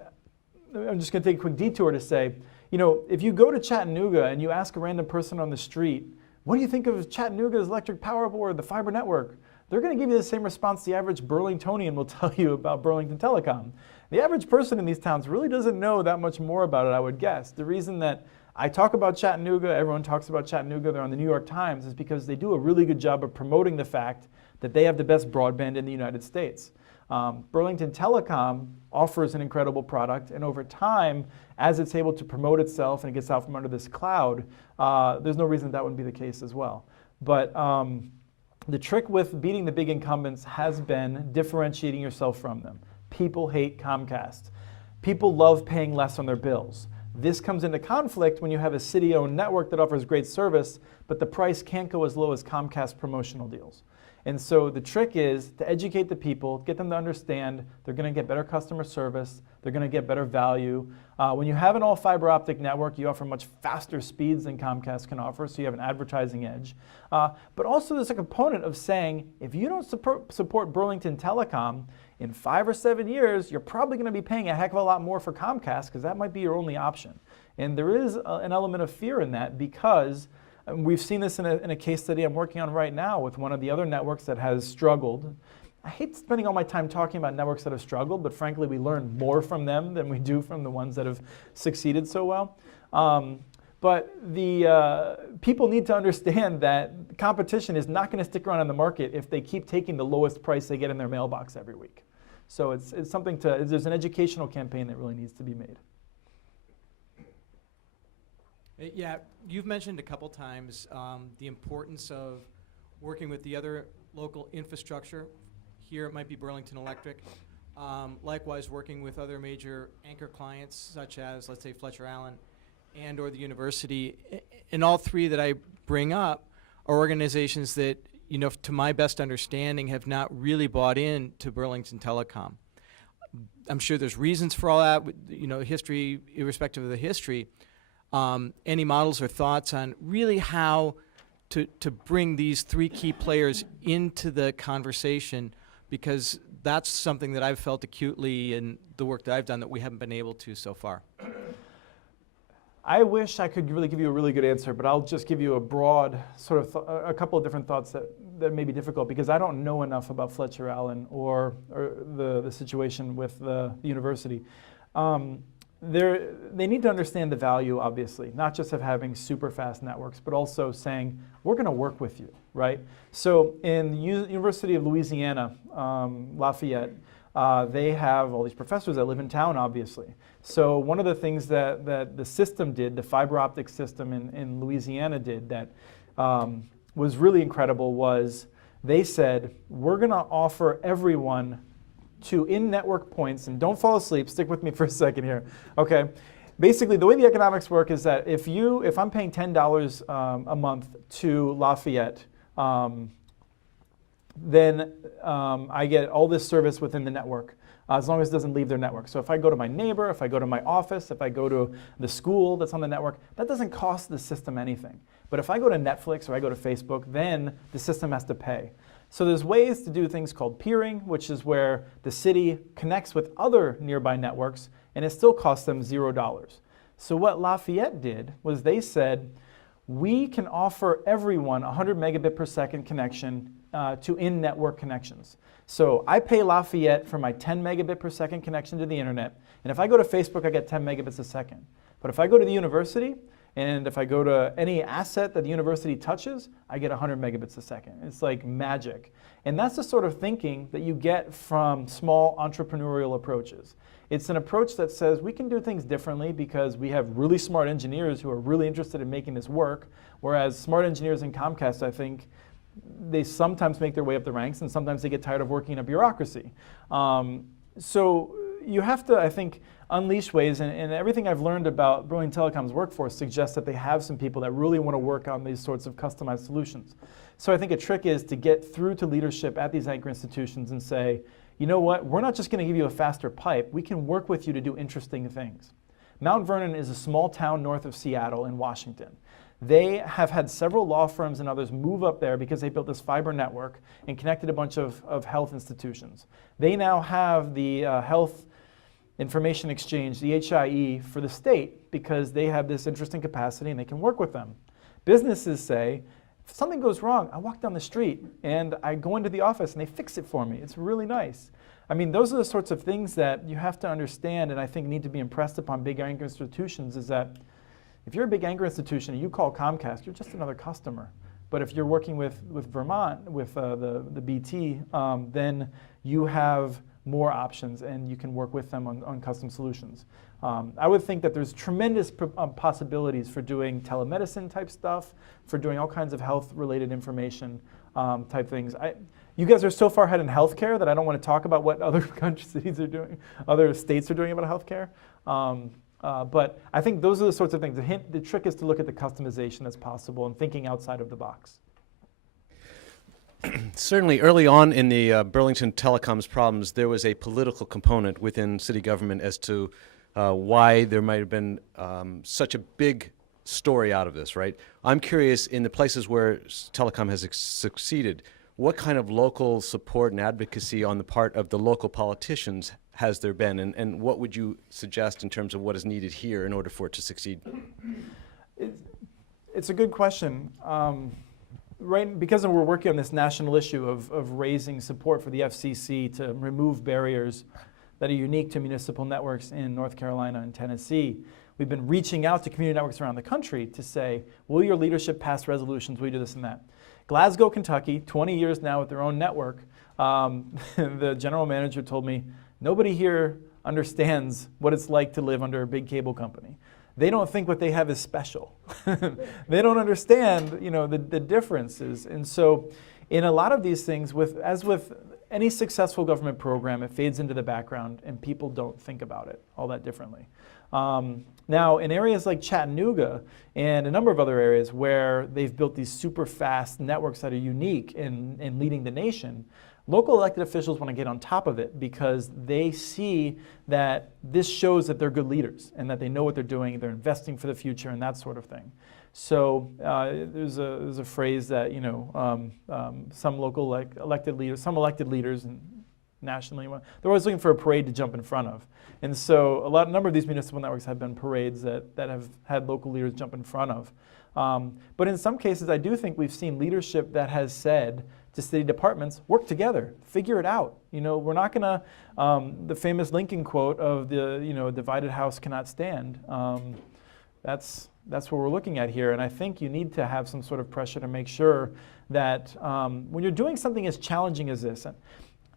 I'm just going to take a quick detour to say, if you go to Chattanooga and you ask a random person on the street, what do you think of Chattanooga's electric power board, the fiber network? They're going to give you the same response the average Burlingtonian will tell you about Burlington Telecom. The average person in these towns really doesn't know that much more about it, I would guess. The reason that I talk about Chattanooga, everyone talks about Chattanooga, they're on the New York Times, is because they do a really good job of promoting the fact that they have the best broadband in the United States. Burlington Telecom offers an incredible product, and over time, as it's able to promote itself and it gets out from under this cloud, there's no reason that wouldn't be the case as well. But the trick with beating the big incumbents has been differentiating yourself from them. People hate Comcast. People love paying less on their bills. This comes into conflict when you have a city-owned network that offers great service, but the price can't go as low as Comcast promotional deals. And so the trick is to educate the people, get them to understand they're going to get better customer service, they're going to get better value. When you have an all fiber optic network, you offer much faster speeds than Comcast can offer, so you have an advertising edge. But also there's a component of saying, if you don't support Burlington Telecom, in 5 or 7 years, you're probably going to be paying a heck of a lot more for Comcast because that might be your only option. And there is an element of fear in that because we've seen this in a case study I'm working on right now with one of the other networks that has struggled. I hate spending all my time talking about networks that have struggled, but frankly, we learn more from them than we do from the ones that have succeeded so well. But the people need to understand that competition is not going to stick around in the market if they keep taking the lowest price they get in their mailbox every week. So it's something there's an educational campaign that really needs to be made. Yeah, you've mentioned a couple times the importance of working with the other local infrastructure. Here it might be Burlington Electric. Likewise, working with other major anchor clients such as, let's say, Fletcher Allen and or the university. And all three that I bring up are organizations that, you know, to my best understanding, have not really bought in to Burlington Telecom. I'm sure there's reasons for all that, you know, history, irrespective of the history. Any models or thoughts on really how to bring these three key players into the conversation, because that's something that I've felt acutely in the work that I've done that we haven't been able to so far. I wish I could really give you a really good answer, but I'll just give you a broad sort of a couple of different thoughts that may be difficult, because I don't know enough about Fletcher Allen or the situation with the university. They need to understand the value, obviously, not just of having super fast networks, but also saying, we're going to work with you, right? So in the University of Louisiana, Lafayette, they have all these professors that live in town, obviously. So one of the things that the system did, the fiber optic system in Louisiana did that was really incredible, was they said, we're going to offer everyone to in-network points, and don't fall asleep, stick with me for a second here, okay? Basically, the way the economics work is that if I'm paying $10 a month to Lafayette, then I get all this service within the network, as long as it doesn't leave their network. So if I go to my neighbor, if I go to my office, if I go to the school that's on the network, that doesn't cost the system anything. But if I go to Netflix or I go to Facebook, then the system has to pay. So there's ways to do things called peering, which is where the city connects with other nearby networks, and it still costs them $0. So what Lafayette did was they said, we can offer everyone a 100 megabit per second connection to in-network connections. So I pay Lafayette for my 10 megabit per second connection to the internet, and if I go to Facebook, I get 10 megabits a second. But if I go to the university, and if I go to any asset that the university touches, I get 100 megabits a second. It's like magic. And that's the sort of thinking that you get from small entrepreneurial approaches. It's an approach that says we can do things differently because we have really smart engineers who are really interested in making this work, whereas smart engineers in Comcast, I think, they sometimes make their way up the ranks and sometimes they get tired of working in a bureaucracy. So you have to, I think, unleash ways, and everything I've learned about Burlington Telecom's workforce suggests that they have some people that really want to work on these sorts of customized solutions. So I think a trick is to get through to leadership at these anchor institutions and say, you know what, we're not just going to give you a faster pipe, we can work with you to do interesting things. Mount Vernon is a small town north of Seattle in Washington. They have had several law firms and others move up there because they built this fiber network and connected a bunch of health institutions. They now have the Health Information Exchange, the HIE, for the state because they have this interesting capacity and they can work with them. Businesses say, if something goes wrong, I walk down the street and I go into the office and they fix it for me. It's really nice. I mean, those are the sorts of things that you have to understand and I think need to be impressed upon big anchor institutions, is that if you're a big anchor institution and you call Comcast, you're just another customer. But if you're working with Vermont, with the BT, then you have more options and you can work with them on custom solutions. I would think that there's tremendous possibilities for doing telemedicine type stuff, for doing all kinds of health related information type things. You guys are so far ahead in healthcare that I don't want to talk about what other cities are doing, other states are doing about healthcare. But I think those are the sorts of things. The trick is to look at the customization that's possible and thinking outside of the box. Certainly, early on in the Burlington Telecom's problems, there was a political component within city government as to why there might have been such a big story out of this, right? I'm curious, in the places where telecom has succeeded, what kind of local support and advocacy on the part of the local politicians has there been, and what would you suggest in terms of what is needed here in order for it to succeed? It's a good question. right, because we're working on this national issue of raising support for the FCC to remove barriers that are unique to municipal networks in North Carolina and Tennessee, we've been reaching out to community networks around the country to say, will your leadership pass resolutions? Will you do this and that? Glasgow, Kentucky, 20 years now with their own network, the general manager told me, nobody here understands what it's like to live under a big cable company. They don't think what they have is special. They don't understand, the differences. And so in a lot of these things, as with any successful government program, it fades into the background and people don't think about it all that differently. Now, in areas like Chattanooga and a number of other areas where they've built these super fast networks that are unique in leading the nation, local elected officials want to get on top of it because they see that this shows that they're good leaders and that they know what they're doing, they're investing for the future and that sort of thing. So there's a phrase that some local elected leaders and nationally, they're always looking for a parade to jump in front of. And so a number of these municipal networks have been parades that have had local leaders jump in front of. But in some cases, I do think we've seen leadership that has said to city departments, work together, figure it out. We're not going to, the famous Lincoln quote of the, divided house cannot stand. That's what we're looking at here. And I think you need to have some sort of pressure to make sure that when you're doing something as challenging as this,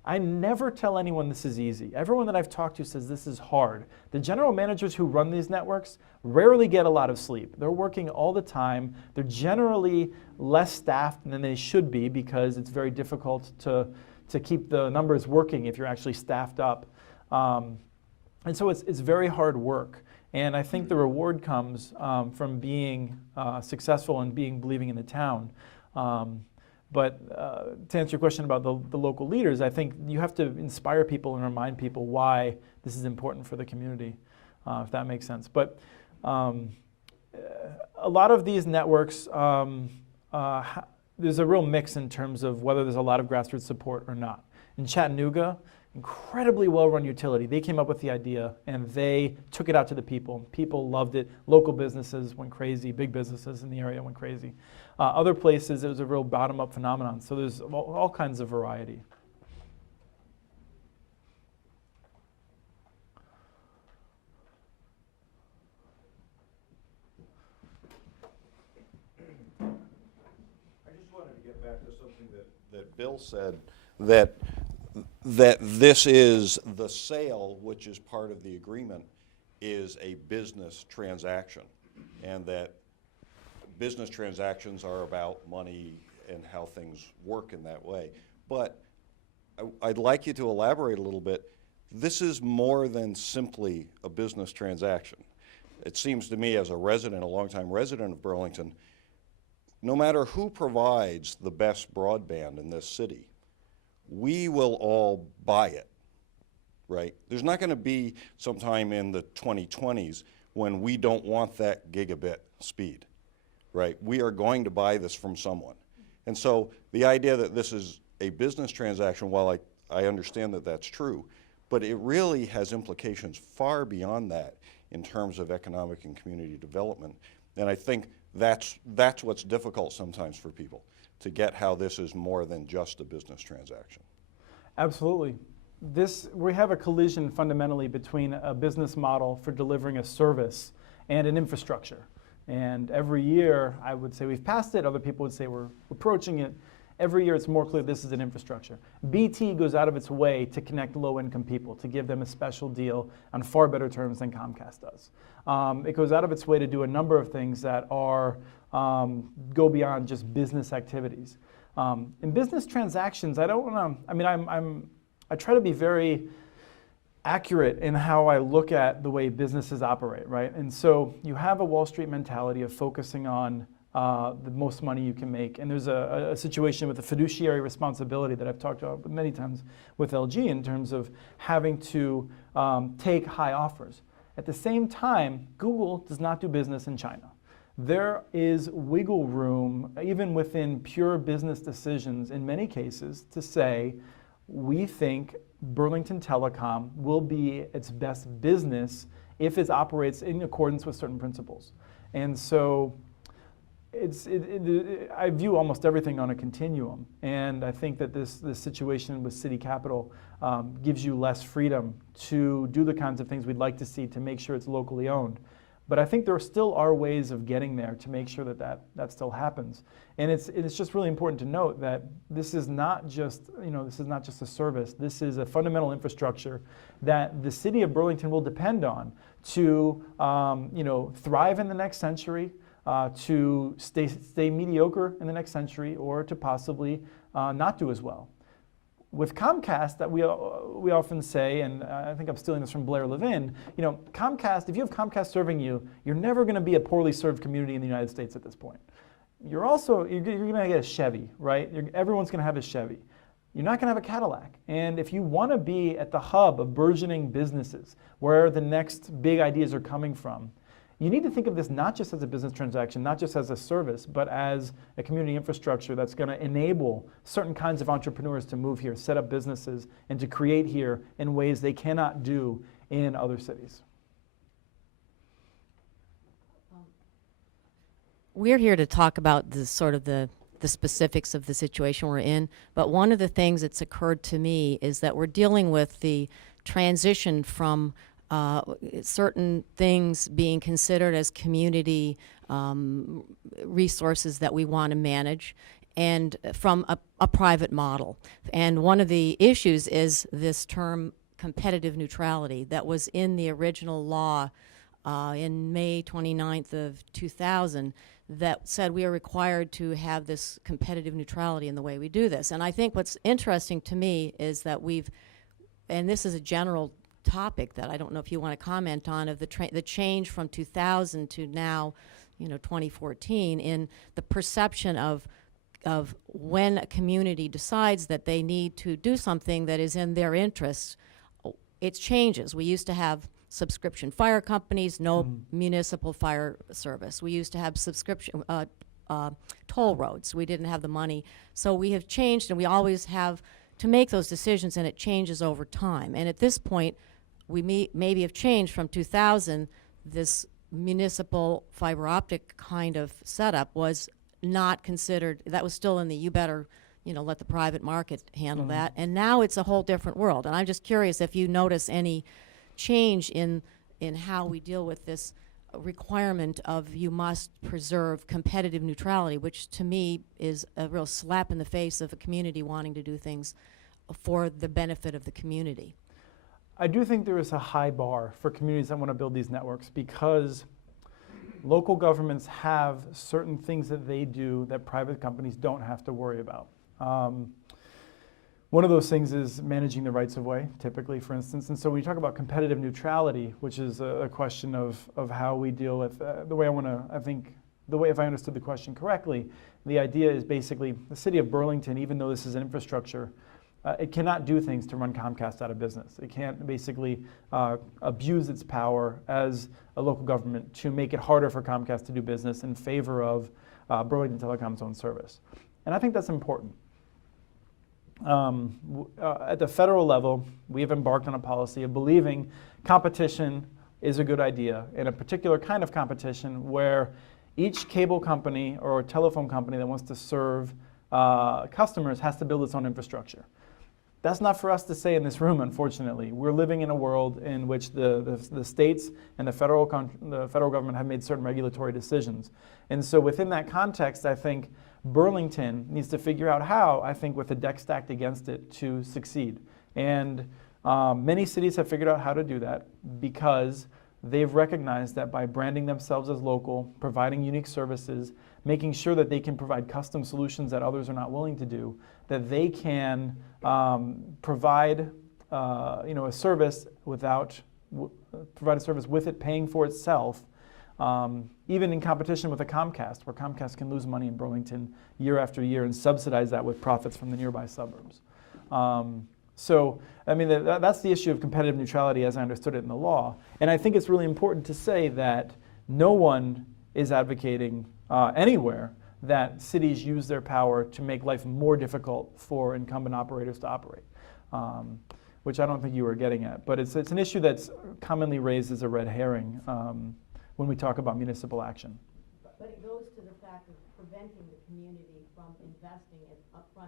I never tell anyone this is easy. Everyone that I've talked to says this is hard. The general managers who run these networks rarely get a lot of sleep. They're working all the time. They're generally less staffed than they should be because it's very difficult to keep the numbers working if you're actually staffed up. And so it's very hard work. And I think the reward comes from being successful and believing in the town. But to answer your question about the local leaders, I think you have to inspire people and remind people why this is important for the community, if that makes sense. But a lot of these networks, there's a real mix in terms of whether there's a lot of grassroots support or not. In Chattanooga, incredibly well-run utility. They came up with the idea and they took it out to the people. People loved it. Local businesses went crazy. Big businesses in the area went crazy. Other places, it was a real bottom-up phenomenon. So there's all kinds of variety. I just wanted to get back to something that Bill said, that this is the sale, which is part of the agreement, is a business transaction, and that business transactions are about money and how things work in that way. But I'd like you to elaborate a little bit. This is more than simply a business transaction. It seems to me, as a resident, a longtime resident of Burlington, no matter who provides the best broadband in this city, we will all buy it, right? There's not going to be sometime in the 2020s when we don't want that gigabit speed, right? We are going to buy this from someone. And so the idea that this is a business transaction, while I understand that that's true, but it really has implications far beyond that in terms of economic and community development. And I think that's what's difficult sometimes for people, to get how this is more than just a business transaction. Absolutely. We have a collision fundamentally between a business model for delivering a service and an infrastructure. And every year, I would say we've passed it. Other people would say we're approaching it. Every year, it's more clear this is an infrastructure. BT goes out of its way to connect low-income people, to give them a special deal on far better terms than Comcast does. It goes out of its way to do a number of things that are go beyond just business activities. In business transactions, I don't want to. I try to be very accurate in how I look at the way businesses operate, right? And so you have a Wall Street mentality of focusing on the most money you can make. And there's a situation with the fiduciary responsibility that I've talked about many times with LG in terms of having to take high offers. At the same time, Google does not do business in China. There is wiggle room, even within pure business decisions in many cases, to say, we think Burlington Telecom will be its best business if it operates in accordance with certain principles. And so I view almost everything on a continuum, and I think that this situation with City Capital gives you less freedom to do the kinds of things we'd like to see to make sure it's locally owned. But I think there still are ways of getting there to make sure that still happens. And it's just really important to note that this is not just a service. This is a fundamental infrastructure that the city of Burlington will depend on to thrive in the next century, to stay mediocre in the next century, or to possibly not do as well. With Comcast, that we often say, and I think I'm stealing this from Blair Levin, Comcast, if you have Comcast serving you, you're never going to be a poorly served community in the United States at this point. You're going to get a Chevy, right? Everyone's going to have a Chevy. You're not going to have a Cadillac. And if you want to be at the hub of burgeoning businesses, where the next big ideas are coming from, you need to think of this not just as a business transaction, not just as a service, but as a community infrastructure that's going to enable certain kinds of entrepreneurs to move here, set up businesses, and to create here in ways they cannot do in other cities. We're here to talk about the specifics of the situation we're in, but one of the things that's occurred to me is that we're dealing with the transition from certain things being considered as community resources that we want to manage, and from a private model. And one of the issues is this term competitive neutrality that was in the original law in May 29th of 2000 that said we are required to have this competitive neutrality in the way we do this. And I think what's interesting to me is that and this is a general topic that I don't know if you want to comment on, of the change from 2000 to now, 2014, in the perception of when a community decides that they need to do something that is in their interests, it changes. We used to have subscription fire companies, no municipal fire service. We used to have subscription toll roads. We didn't have the money. So we have changed, and we always have to make those decisions, and it changes over time. And at this point, we maybe have changed from 2000. This municipal fiber optic kind of setup was not considered. That was still in the you better, let the private market handle that. And now it's a whole different world. And I'm just curious if you notice any change in how we deal with this requirement of you must preserve competitive neutrality, which to me is a real slap in the face of a community wanting to do things for the benefit of the community. I do think there is a high bar for communities that want to build these networks, because local governments have certain things that they do that private companies don't have to worry about. One of those things is managing the rights of way, typically, for instance. And so when you talk about competitive neutrality, which is a question of how we deal with if I understood the question correctly, the idea is basically the city of Burlington, even though this is an infrastructure, it cannot do things to run Comcast out of business. It can't basically abuse its power as a local government to make it harder for Comcast to do business in favor of Burlington Telecom's own service. And I think that's important. At the federal level, we have embarked on a policy of believing competition is a good idea, in a particular kind of competition where each cable company or telephone company that wants to serve customers has to build its own infrastructure. That's not for us to say in this room, unfortunately. We're living in a world in which the states and the federal government have made certain regulatory decisions. And so within that context, I think Burlington needs to figure out how, I think, with the deck stacked against it, to succeed. And many cities have figured out how to do that because they've recognized that by branding themselves as local, providing unique services, making sure that they can provide custom solutions that others are not willing to do, that they can provide a service provide a service with it paying for itself, even in competition with a Comcast, where Comcast can lose money in Burlington year after year and subsidize that with profits from the nearby suburbs. So, that's the issue of competitive neutrality as I understood it in the law. And I think it's really important to say that no one is advocating anywhere that cities use their power to make life more difficult for incumbent operators to operate, which I don't think you were getting at. But it's an issue that's commonly raised as a red herring when we talk about municipal action. But it goes to the fact of preventing the community from investing it upfront.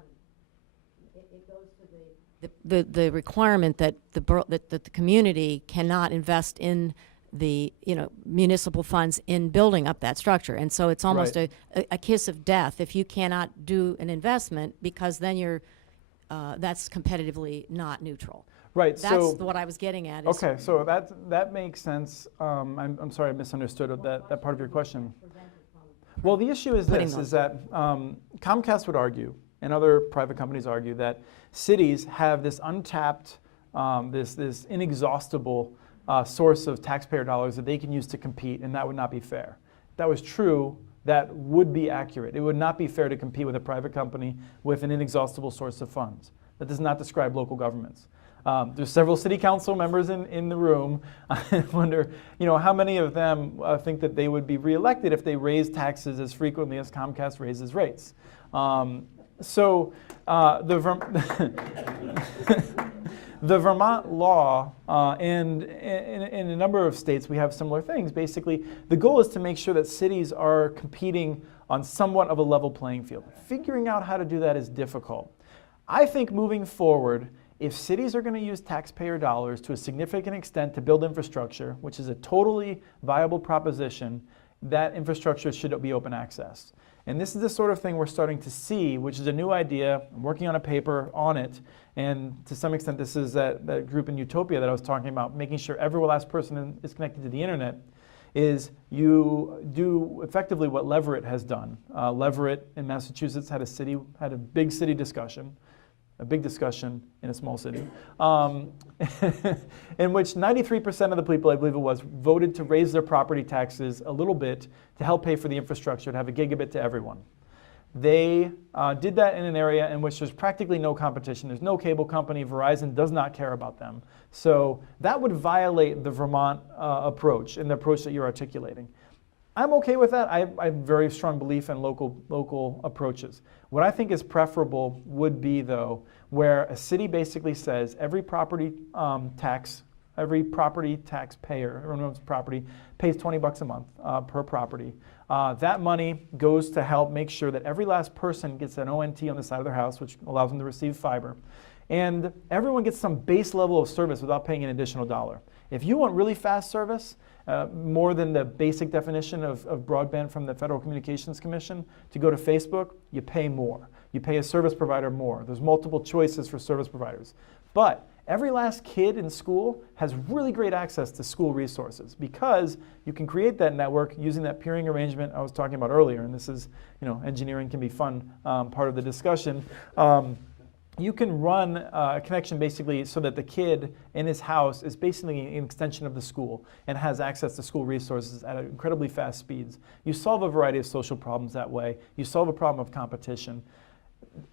It goes to the requirement that that the community cannot invest in the municipal funds in building up that structure, and so it's almost Right. a kiss of death if you cannot do an investment, because then you're that's competitively not neutral. Right, That's so, what I was getting at. Is okay, so that makes sense. I'm sorry I misunderstood that part of your question. Well, the issue is Putting this, those- is that Comcast would argue, and other private companies argue, that cities have this untapped, this inexhaustible source of taxpayer dollars that they can use to compete, and that would not be fair. If that was true, that would be accurate. It would not be fair to compete with a private company with an inexhaustible source of funds. That does not describe local governments. There's several city council members in the room. I wonder, how many of them think that they would be reelected if they raised taxes as frequently as Comcast raises rates. The Vermont law, and in a number of states we have similar things. Basically, the goal is to make sure that cities are competing on somewhat of a level playing field. Figuring out how to do that is difficult. I think moving forward, if cities are going to use taxpayer dollars to a significant extent to build infrastructure, which is a totally viable proposition, that infrastructure should be open access. And this is the sort of thing we're starting to see, which is a new idea. I'm working on a paper on it. And to some extent, this is that group in Utopia that I was talking about, making sure every last person is connected to the internet, is you do effectively what Leverett has done. Leverett in Massachusetts had a big city discussion, a big discussion in a small city, in which 93% of the people, I believe it was, voted to raise their property taxes a little bit to help pay for the infrastructure, to have a gigabit to everyone. They did that in an area in which there's practically no competition. There's no cable company. Verizon does not care about them. So that would violate the Vermont approach and the approach that you're articulating. I'm okay with that. I have very strong belief in local approaches. What I think is preferable would be, though, where a city basically says every property taxpayer, everyone who owns property, pays $20 a month per property. That money goes to help make sure that every last person gets an ONT on the side of their house, which allows them to receive fiber. And everyone gets some base level of service without paying an additional dollar. If you want really fast service, more than the basic definition of broadband from the Federal Communications Commission, to go to Facebook, you pay more. You pay a service provider more. There's multiple choices for service providers. But every last kid in school has really great access to school resources, because you can create that network using that peering arrangement I was talking about earlier. And this is, engineering can be fun part of the discussion. You can run a connection basically so that the kid in his house is basically an extension of the school and has access to school resources at incredibly fast speeds. You solve a variety of social problems that way. You solve a problem of competition.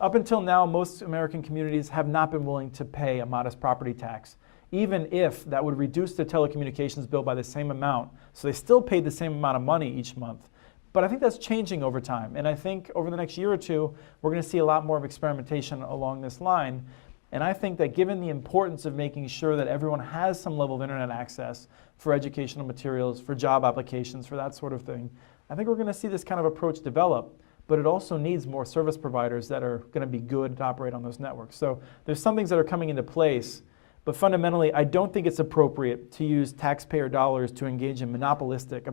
Up until now, most American communities have not been willing to pay a modest property tax, even if that would reduce the telecommunications bill by the same amount. So they still paid the same amount of money each month. But I think that's changing over time. And I think over the next year or two, we're going to see a lot more of experimentation along this line. And I think that given the importance of making sure that everyone has some level of internet access for educational materials, for job applications, for that sort of thing, I think we're going to see this kind of approach develop. But it also needs more service providers that are going to be good to operate on those networks. So there's some things that are coming into place. But fundamentally, I don't think it's appropriate to use taxpayer dollars to engage in monopolistic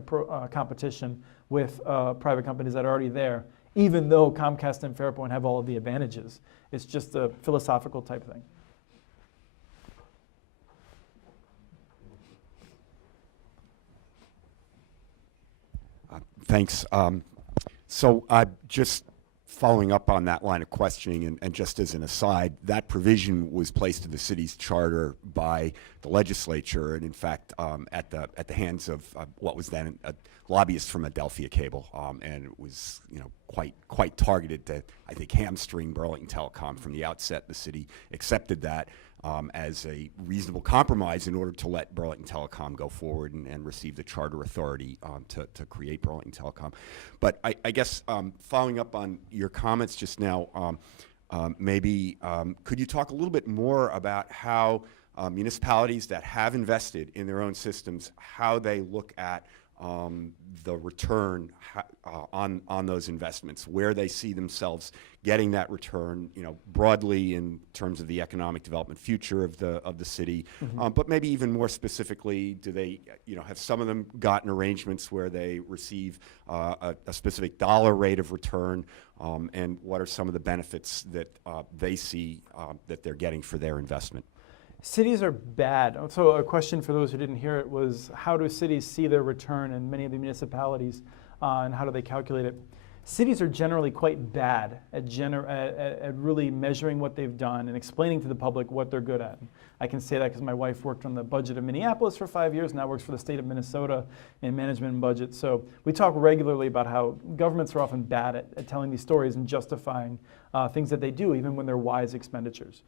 competition with private companies that are already there, even though Comcast and Fairpoint have all of the advantages. It's just a philosophical type thing. Thanks. So just following up on that line of questioning, and just as an aside, that provision was placed in the city's charter by the legislature, and in fact, at the hands of what was then a lobbyist from Adelphia Cable, and it was quite targeted to, I think, hamstring Burlington Telecom from the outset. The city accepted that as a reasonable compromise in order to let Burlington Telecom go forward and receive the charter authority to create Burlington Telecom. But I guess following up on your comments just now, maybe could you talk a little bit more about how municipalities that have invested in their own systems, how they look at the return on those investments, where they see themselves getting that return, broadly in terms of the economic development future of the city, but maybe even more specifically, do they, have some of them gotten arrangements where they receive a specific dollar rate of return, and what are some of the benefits that they see that they're getting for their investment? Cities are bad. So a question for those who didn't hear it was, how do cities see their return in many of the municipalities, and how do they calculate it? Cities are generally quite bad at really measuring what they've done and explaining to the public what they're good at. I can say that because my wife worked on the budget of Minneapolis for 5 years, now works for the state of Minnesota in management and budget. So we talk regularly about how governments are often bad at telling these stories and justifying things that they do, even when they're wise expenditures.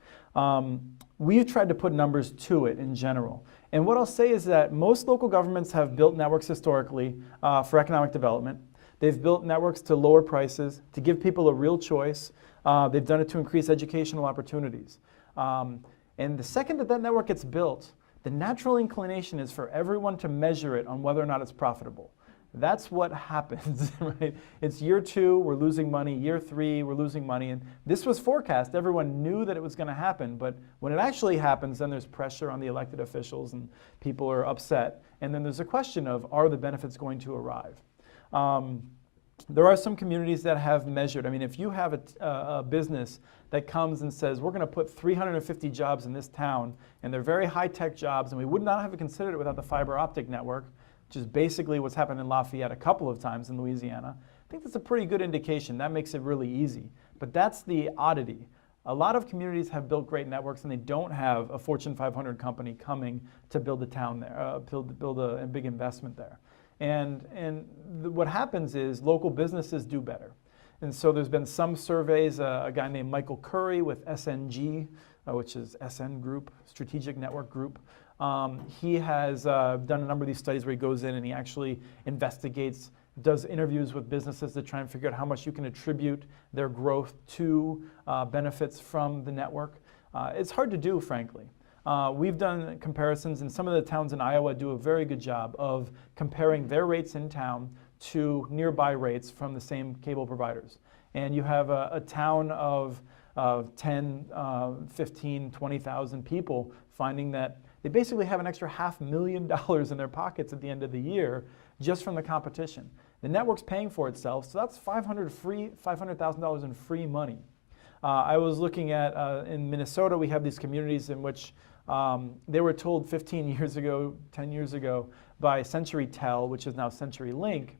We've tried to put numbers to it in general. And what I'll say is that most local governments have built networks historically for economic development. They've built networks to lower prices, to give people a real choice. They've done it to increase educational opportunities. And the second that network gets built, the natural inclination is for everyone to measure it on whether or not it's profitable. That's what happens, right? It's year 2, we're losing money. Year 3, we're losing money. And this was forecast. Everyone knew that it was going to happen. But when it actually happens, then there's pressure on the elected officials and people are upset. And then there's a question of, are the benefits going to arrive? There are some communities that have measured. I mean, if you have a business that comes and says, we're going to put 350 jobs in this town, and they're very high-tech jobs, and we would not have considered it without the fiber optic network, which is basically what's happened in Lafayette a couple of times in Louisiana, I think that's a pretty good indication. That makes it really easy. But that's the oddity. A lot of communities have built great networks, and they don't have a Fortune 500 company coming to build a town there, build a big investment there. And what happens is local businesses do better. And so there's been some surveys, a guy named Michael Curry with SNG, which is SN Group, Strategic Network Group. He has done a number of these studies where he goes in and he actually investigates, does interviews with businesses to try and figure out how much you can attribute their growth to benefits from the network. It's hard to do, frankly. We've done comparisons, and some of the towns in Iowa do a very good job of comparing their rates in town to nearby rates from the same cable providers. And you have a town of 10, 15, 20,000 people finding that they basically have an extra $500,000 in their pockets at the end of the year just from the competition. The network's paying for itself, so that's $500,000 in free money. I was looking at, in Minnesota, we have these communities in which they were told 15 years ago, 10 years ago, by CenturyTel, which is now CenturyLink,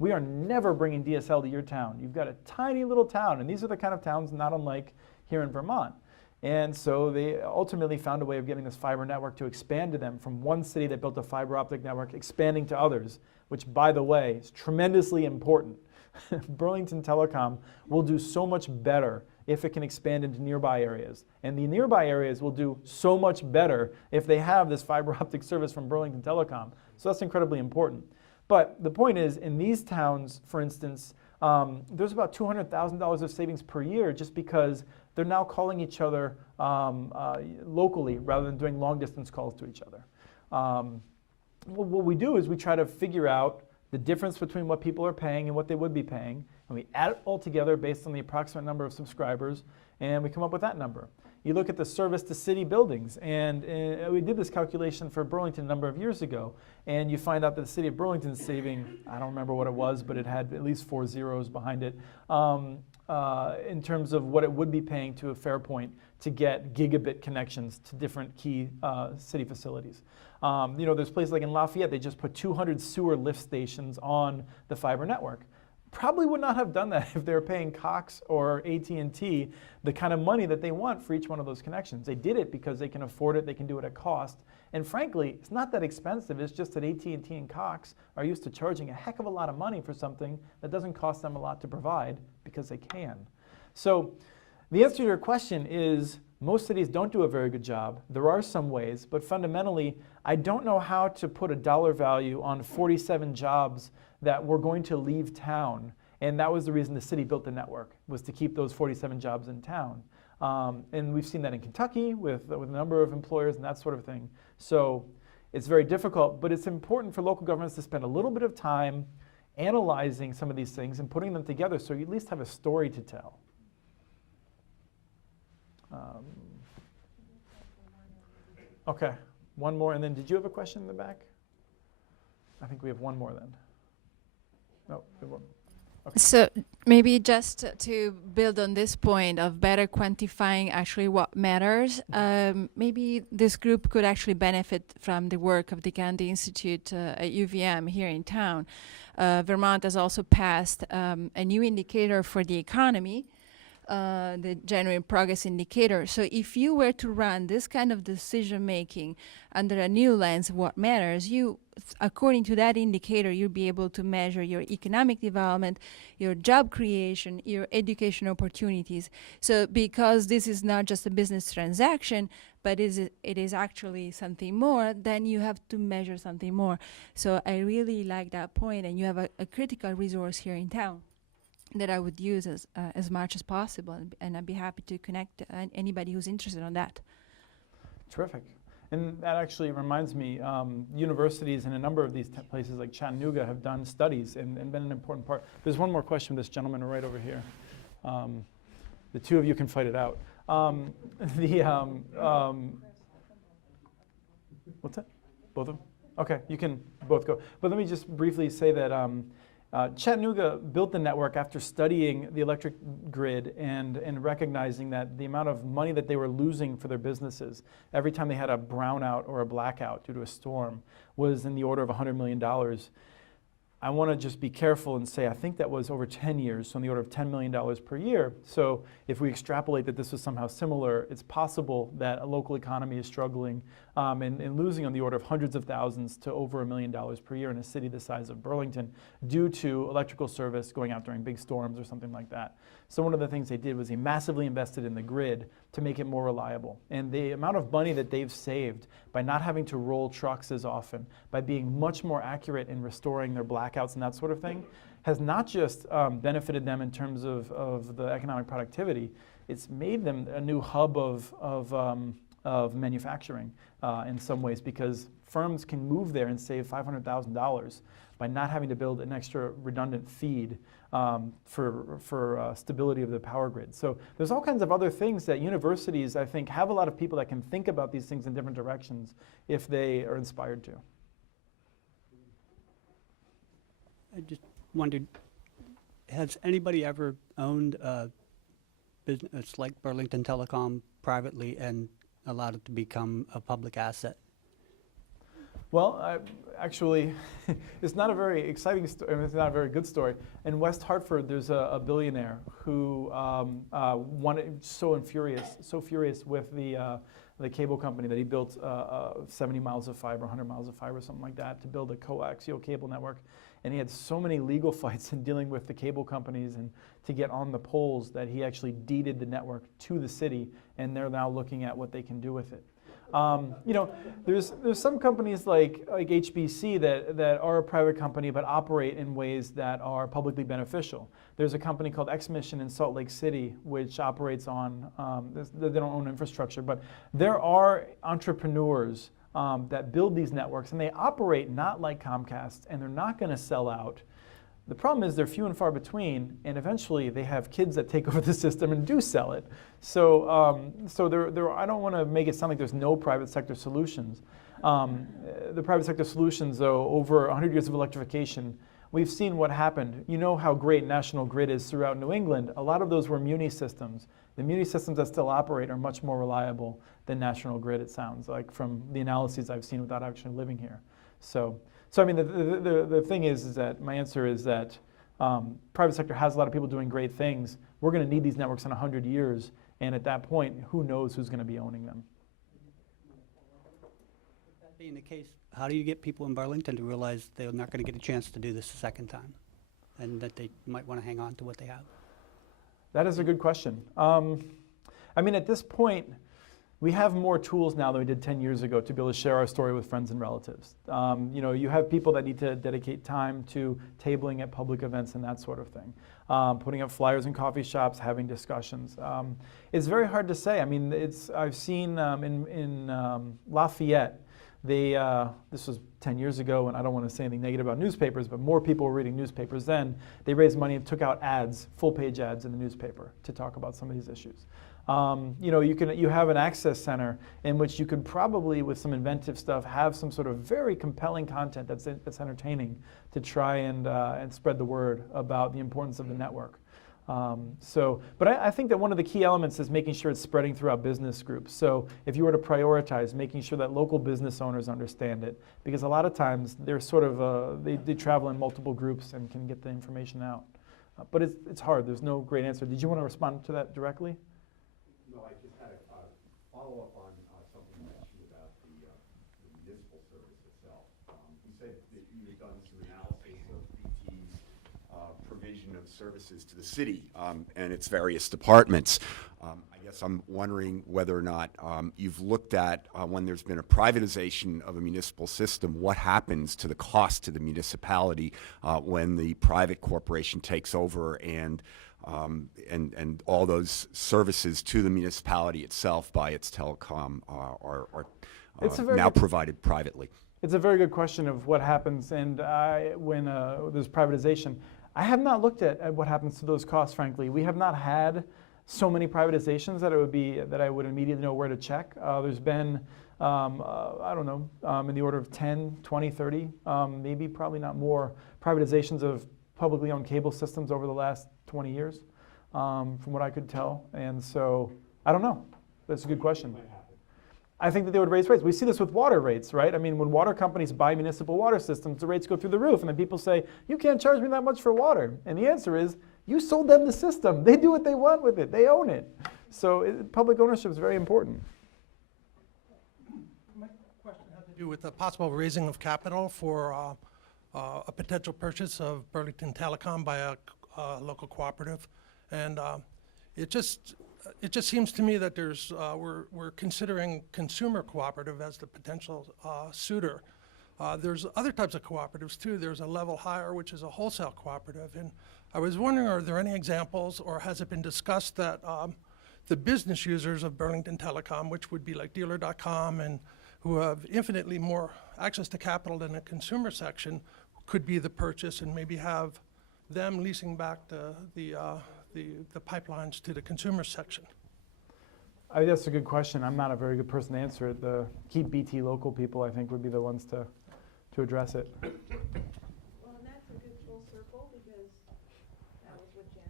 we are never bringing DSL to your town. You've got a tiny little town, and these are the kind of towns not unlike here in Vermont. And so they ultimately found a way of getting this fiber network to expand to them from one city that built a fiber optic network, expanding to others, which, by the way, is tremendously important. Burlington Telecom will do so much better if it can expand into nearby areas. And the nearby areas will do so much better if they have this fiber optic service from Burlington Telecom. So that's incredibly important. But the point is, in these towns, for instance, there's about $200,000 of savings per year just because they're now calling each other locally rather than doing long-distance calls to each other. What we do is we try to figure out the difference between what people are paying and what they would be paying, and we add it all together based on the approximate number of subscribers, and we come up with that number. You look at the service to city buildings, and we did this calculation for Burlington a number of years ago, and you find out that the city of Burlington is saving, I don't remember what it was, but it had at least 4 zeros behind it, in terms of what it would be paying to a Fairpoint to get gigabit connections to different key city facilities. There's places like in Lafayette, they just put 200 sewer lift stations on the fiber network. Probably would not have done that if they were paying Cox or AT&T the kind of money that they want for each one of those connections. They did it because they can afford it, they can do it at cost. And frankly, it's not that expensive, it's just that AT&T and Cox are used to charging a heck of a lot of money for something that doesn't cost them a lot to provide because they can. So the answer to your question is most cities don't do a very good job. There are some ways, but fundamentally, I don't know how to put a dollar value on 47 jobs that were going to leave town. And that was the reason the city built the network, was to keep those 47 jobs in town. And we've seen that in Kentucky with a number of employers and that sort of thing. So It's very difficult, but it's important for local governments to spend a little bit of time analyzing some of these things and putting them together so you at least have a story to tell. Okay, one more, and then did you have a question in the back? I think we have one more then. No, we have one. Okay. So maybe just to build on this point of better quantifying actually what matters, maybe this group could actually benefit from the work of the Gandhi Institute at UVM here in town. Vermont has also passed a new indicator for the economy, the genuine progress indicator. So if you were to run this kind of decision making under a new lens of what matters, according to that indicator, you'll be able to measure your economic development, your job creation, your education opportunities. So because this is not just a business transaction, but it is actually something more, then you have to measure something more. So I really like that point, and you have a critical resource here in town that I would use as much as possible, and I'd be happy to connect anybody who's interested on that. Terrific. And that actually reminds me, universities in a number of these places like Chattanooga have done studies and been an important part. There's one more question from this gentleman right over here. The two of you can fight it out. What's that? Both of them? Okay, you can both go. But let me just briefly say that Chattanooga built the network after studying the electric grid and recognizing that the amount of money that they were losing for their businesses every time they had a brownout or a blackout due to a storm was in the order of $100 million. I want to just be careful and say I think that was over 10 years, so in the order of $10 million per year. So if we extrapolate that this was somehow similar, it's possible that a local economy is struggling and losing on the order of hundreds of thousands to over $1 million per year in a city the size of Burlington due to electrical service going out during big storms or something like that. So one of the things they did was they massively invested in the grid to make it more reliable. And the amount of money that they've saved by not having to roll trucks as often, by being much more accurate in restoring their blackouts and that sort of thing, has not just benefited them in terms of the economic productivity, it's made them a new hub of manufacturing in some ways, because firms can move there and save $500,000 by not having to build an extra redundant feed for stability of the power grid. So there's all kinds of other things that universities, I think, have a lot of people that can think about these things in different directions if they are inspired to. I just wondered, has anybody ever owned a business like Burlington Telecom privately and allowed it to become a public asset? Well, actually, it's not a very exciting story. I mean, it's not a very good story. In West Hartford, there's a billionaire who wanted so furious with the cable company that he built 70 miles of fiber, 100 miles of fiber, something like that, to build a coaxial cable network. And he had so many legal fights in dealing with the cable companies and to get on the poles that he actually deeded the network to the city, and they're now looking at what they can do with it. There's some companies like HBC that are a private company but operate in ways that are publicly beneficial. There's a company called X-Mission in Salt Lake City which operates on, they don't own infrastructure, but there are entrepreneurs that build these networks, and they operate not like Comcast, and they're not going to sell out. The problem is they're few and far between, and eventually they have kids that take over the system and do sell it. So, I don't want to make it sound like there's no private sector solutions. The private sector solutions, though, over 100 years of electrification, we've seen what happened. You know how great National Grid is throughout New England. A lot of those were muni systems. The muni systems that still operate are much more reliable than National Grid, it sounds like, from the analyses I've seen without actually living here. So I mean, the thing is that my answer is that private sector has a lot of people doing great things. We're going to need these networks in 100 years, and at that point, who knows who's going to be owning them. That being the case, how do you get people in Burlington to realize they're not going to get a chance to do this a second time, and that they might want to hang on to what they have? That is a good question. I mean, at this point, we have more tools now than we did 10 years ago to be able to share our story with friends and relatives. You have people that need to dedicate time to tabling at public events and that sort of thing, putting up flyers in coffee shops, having discussions. It's very hard to say. I mean, I've seen in Lafayette, this was 10 years ago, and I don't want to say anything negative about newspapers, but more people were reading newspapers then. They raised money and took out ads, full-page ads in the newspaper to talk about some of these issues. You have an access center in which you could probably, with some inventive stuff, have some sort of very compelling content that's entertaining to try and spread the word about the importance of the network. But I think that one of the key elements is making sure it's spreading throughout business groups. So if you were to prioritize making sure that local business owners understand it, because a lot of times they're sort of, they travel in multiple groups and can get the information out. But it's hard, there's no great answer. Did you want to respond to that directly? No, I just had a follow-up on something you mentioned about the municipal service itself. You said that you had done some analysis of BT's provision of services to the city and its various departments. I guess I'm wondering whether or not you've looked at when there's been a privatization of a municipal system, what happens to the cost to the municipality when the private corporation takes over and all those services to the municipality itself by its telecom are now provided privately. It's a very good question of what happens, and when there's privatization. I have not looked at what happens to those costs, frankly. We have not had so many privatizations that I would immediately know where to check. There's been, I don't know, in the order of 10, 20, 30, maybe probably not more, privatizations of publicly owned cable systems over the last 20 years, from what I could tell. And so, I don't know. That's a good question. I think that they would raise rates. We see this with water rates, right? I mean, when water companies buy municipal water systems, the rates go through the roof, and then people say, you can't charge me that much for water. And the answer is, you sold them the system. They do what they want with it. They own it. So public ownership is very important. My question has to do with the possible raising of capital for a potential purchase of Burlington Telecom by a local cooperative. And it just seems to me that we're considering consumer cooperative as the potential suitor. There's other types of cooperatives too. There's a level higher, which is a wholesale cooperative. And I was wondering, are there any examples, or has it been discussed that the business users of Burlington Telecom, which would be like dealer.com and who have infinitely more access to capital than a consumer section, could be the purchase and maybe have them leasing back the pipelines to the consumer section? That's a good question. I'm not a very good person to answer it. The key BT local people, I think, would be the ones to address it. Well, and that's a good full circle, because that was what Jan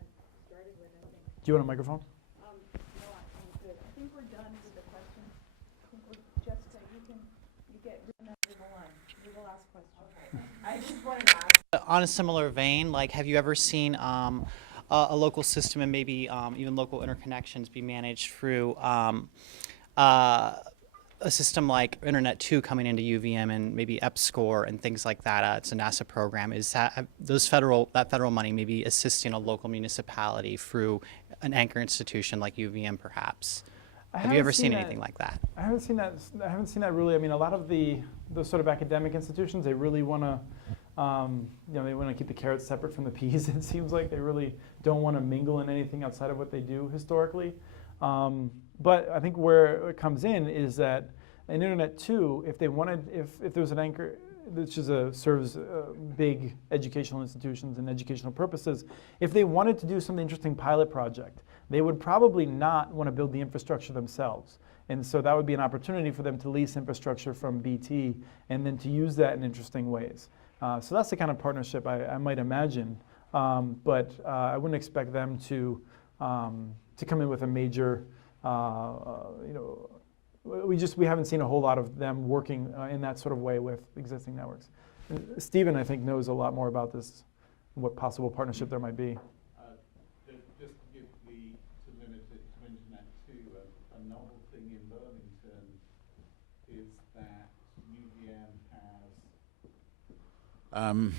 started with, I think. Do you want a microphone? No, I'm good. I think we're done with the questions. I think we're just, you get number one. You're the last question. Okay. I just wanted to ask. On a similar vein, like, have you ever seen a local system and maybe even local interconnections be managed through a system like Internet 2 coming into UVM and maybe EPSCoR and things like that? It's a NASA program. Is that federal money maybe assisting a local municipality through an anchor institution like UVM, perhaps? Have you ever seen anything like that? I haven't seen that. I haven't seen that really. I mean, a lot of those sort of academic institutions, they really want to, they want to keep the carrots separate from the peas. It seems like they really don't want to mingle in anything outside of what they do historically. But I think where it comes in is that in Internet 2, if they wanted, if there was an anchor, which serves big educational institutions and educational purposes, if they wanted to do some interesting pilot project, they would probably not want to build the infrastructure themselves. And so that would be an opportunity for them to lease infrastructure from BT and then to use that in interesting ways. So that's the kind of partnership I might imagine. But I wouldn't expect them to come in with a major, we haven't seen a whole lot of them working in that sort of way with existing networks. Stephen, I think, knows a lot more about this, what possible partnership there might be. Just to give to limit it to Internet 2, a novel thing in Burlington is that UVM has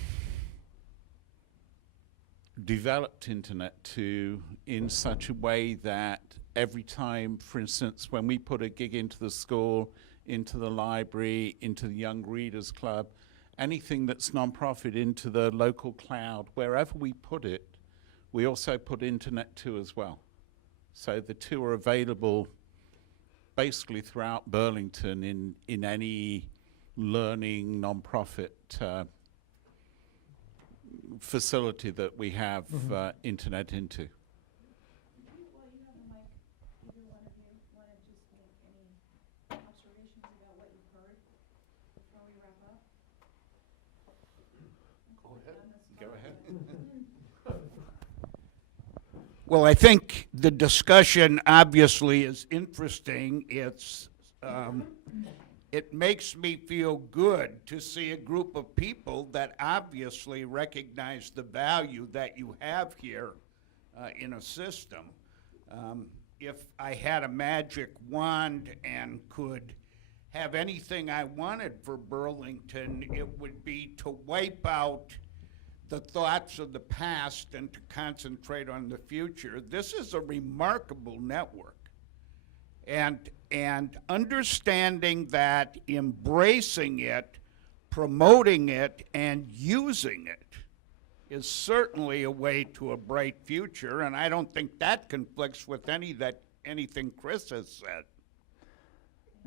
developed Internet 2 in such a way that every time, for instance, when we put a gig into the school, into the library, into the Young Readers Club, anything that's nonprofit into the local cloud, wherever we put it, we also put Internet 2 as well. So the two are available basically throughout Burlington in any learning nonprofit facility that we have internet into. While you have the mic, either one of you want to just make any observations about what you've heard before we wrap up? Go ahead. Well, I think the discussion obviously is interesting. It makes me feel good to see a group of people that obviously recognize the value that you have here in a system. If I had a magic wand and could have anything I wanted for Burlington, it would be to wipe out the thoughts of the past and to concentrate on the future. This is a remarkable network. And understanding that, embracing it, promoting it, and using it is certainly a way to a bright future, and I don't think that conflicts with anything Chris has said.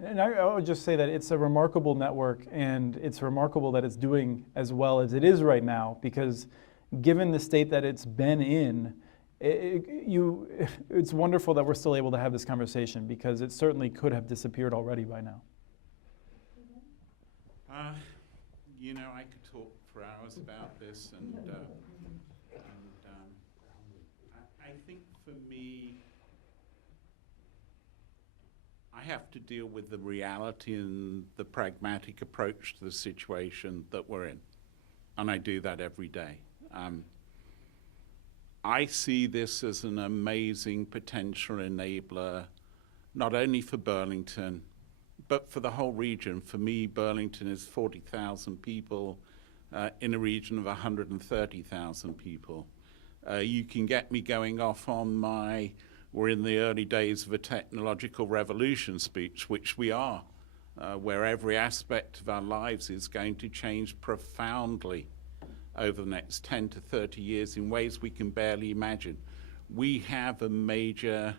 And I would just say that it's a remarkable network, and it's remarkable that it's doing as well as it is right now, because given the state that it's been in, it's wonderful that we're still able to have this conversation, because it certainly could have disappeared already by now. You know, I could talk for hours about this, and I think for me, I have to deal with the reality and the pragmatic approach to the situation that we're in, and I do that every day. I see this as an amazing potential enabler, not only for Burlington, but for the whole region. For me, Burlington is 40,000 people in a region of 130,000 people. You can get me going off on we're in the early days of a technological revolution speech, which we are, where every aspect of our lives is going to change profoundly over the next 10 to 30 years in ways we can barely imagine. We have a major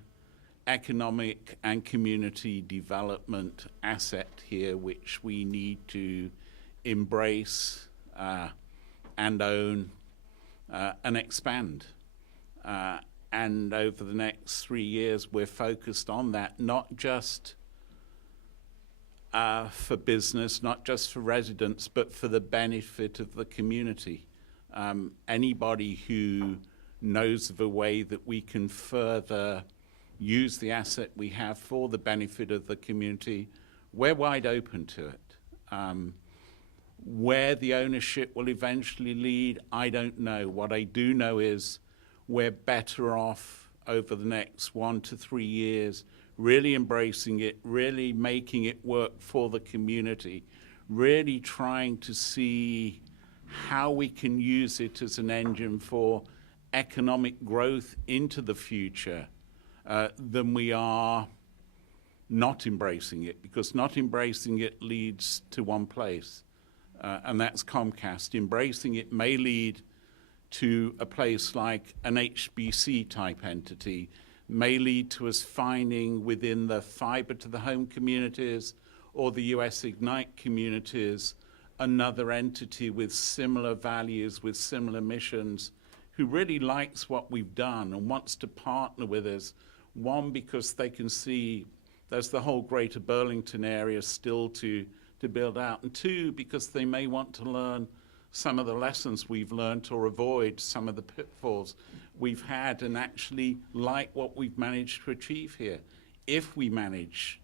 economic and community development asset here which we need to embrace and own and expand. And over the next 3 years, we're focused on that, not just for business, not just for residents, but for the benefit of the community. Anybody who knows of a way that we can further use the asset we have for the benefit of the community, we're wide open to it. Where the ownership will eventually lead, I don't know. What I do know is we're better off over the next 1 to 3 years really embracing it, really making it work for the community, really trying to see how we can use it as an engine for economic growth into the future, than we are not embracing it, because not embracing it leads to one place, and that's Comcast. Embracing it may lead to a place like an HBC type entity, may lead to us finding within the fiber to the home communities or the US Ignite communities another entity with similar values, with similar missions, who really likes what we've done and wants to partner with us. One, because they can see there's the whole greater Burlington area still to build out, and two, because they may want to learn some of the lessons we've learned or avoid some of the pitfalls we've had and actually like what we've managed to achieve here, if we manage.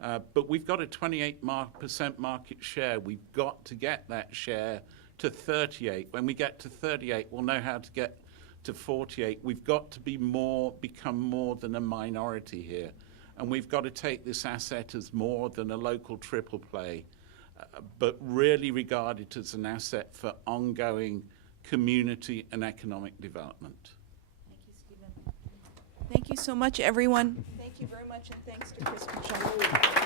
But we've got a 28% market share. We've got to get that share to 38. When we get to 38, we'll know how to get to 48. We've got to become more than a minority here. And we've got to take this asset as more than a local triple play, but really regard it as an asset for ongoing community and economic development. Thank you, Stephen. Thank you so much, everyone. Thank you very much, and thanks to Chris Michelle.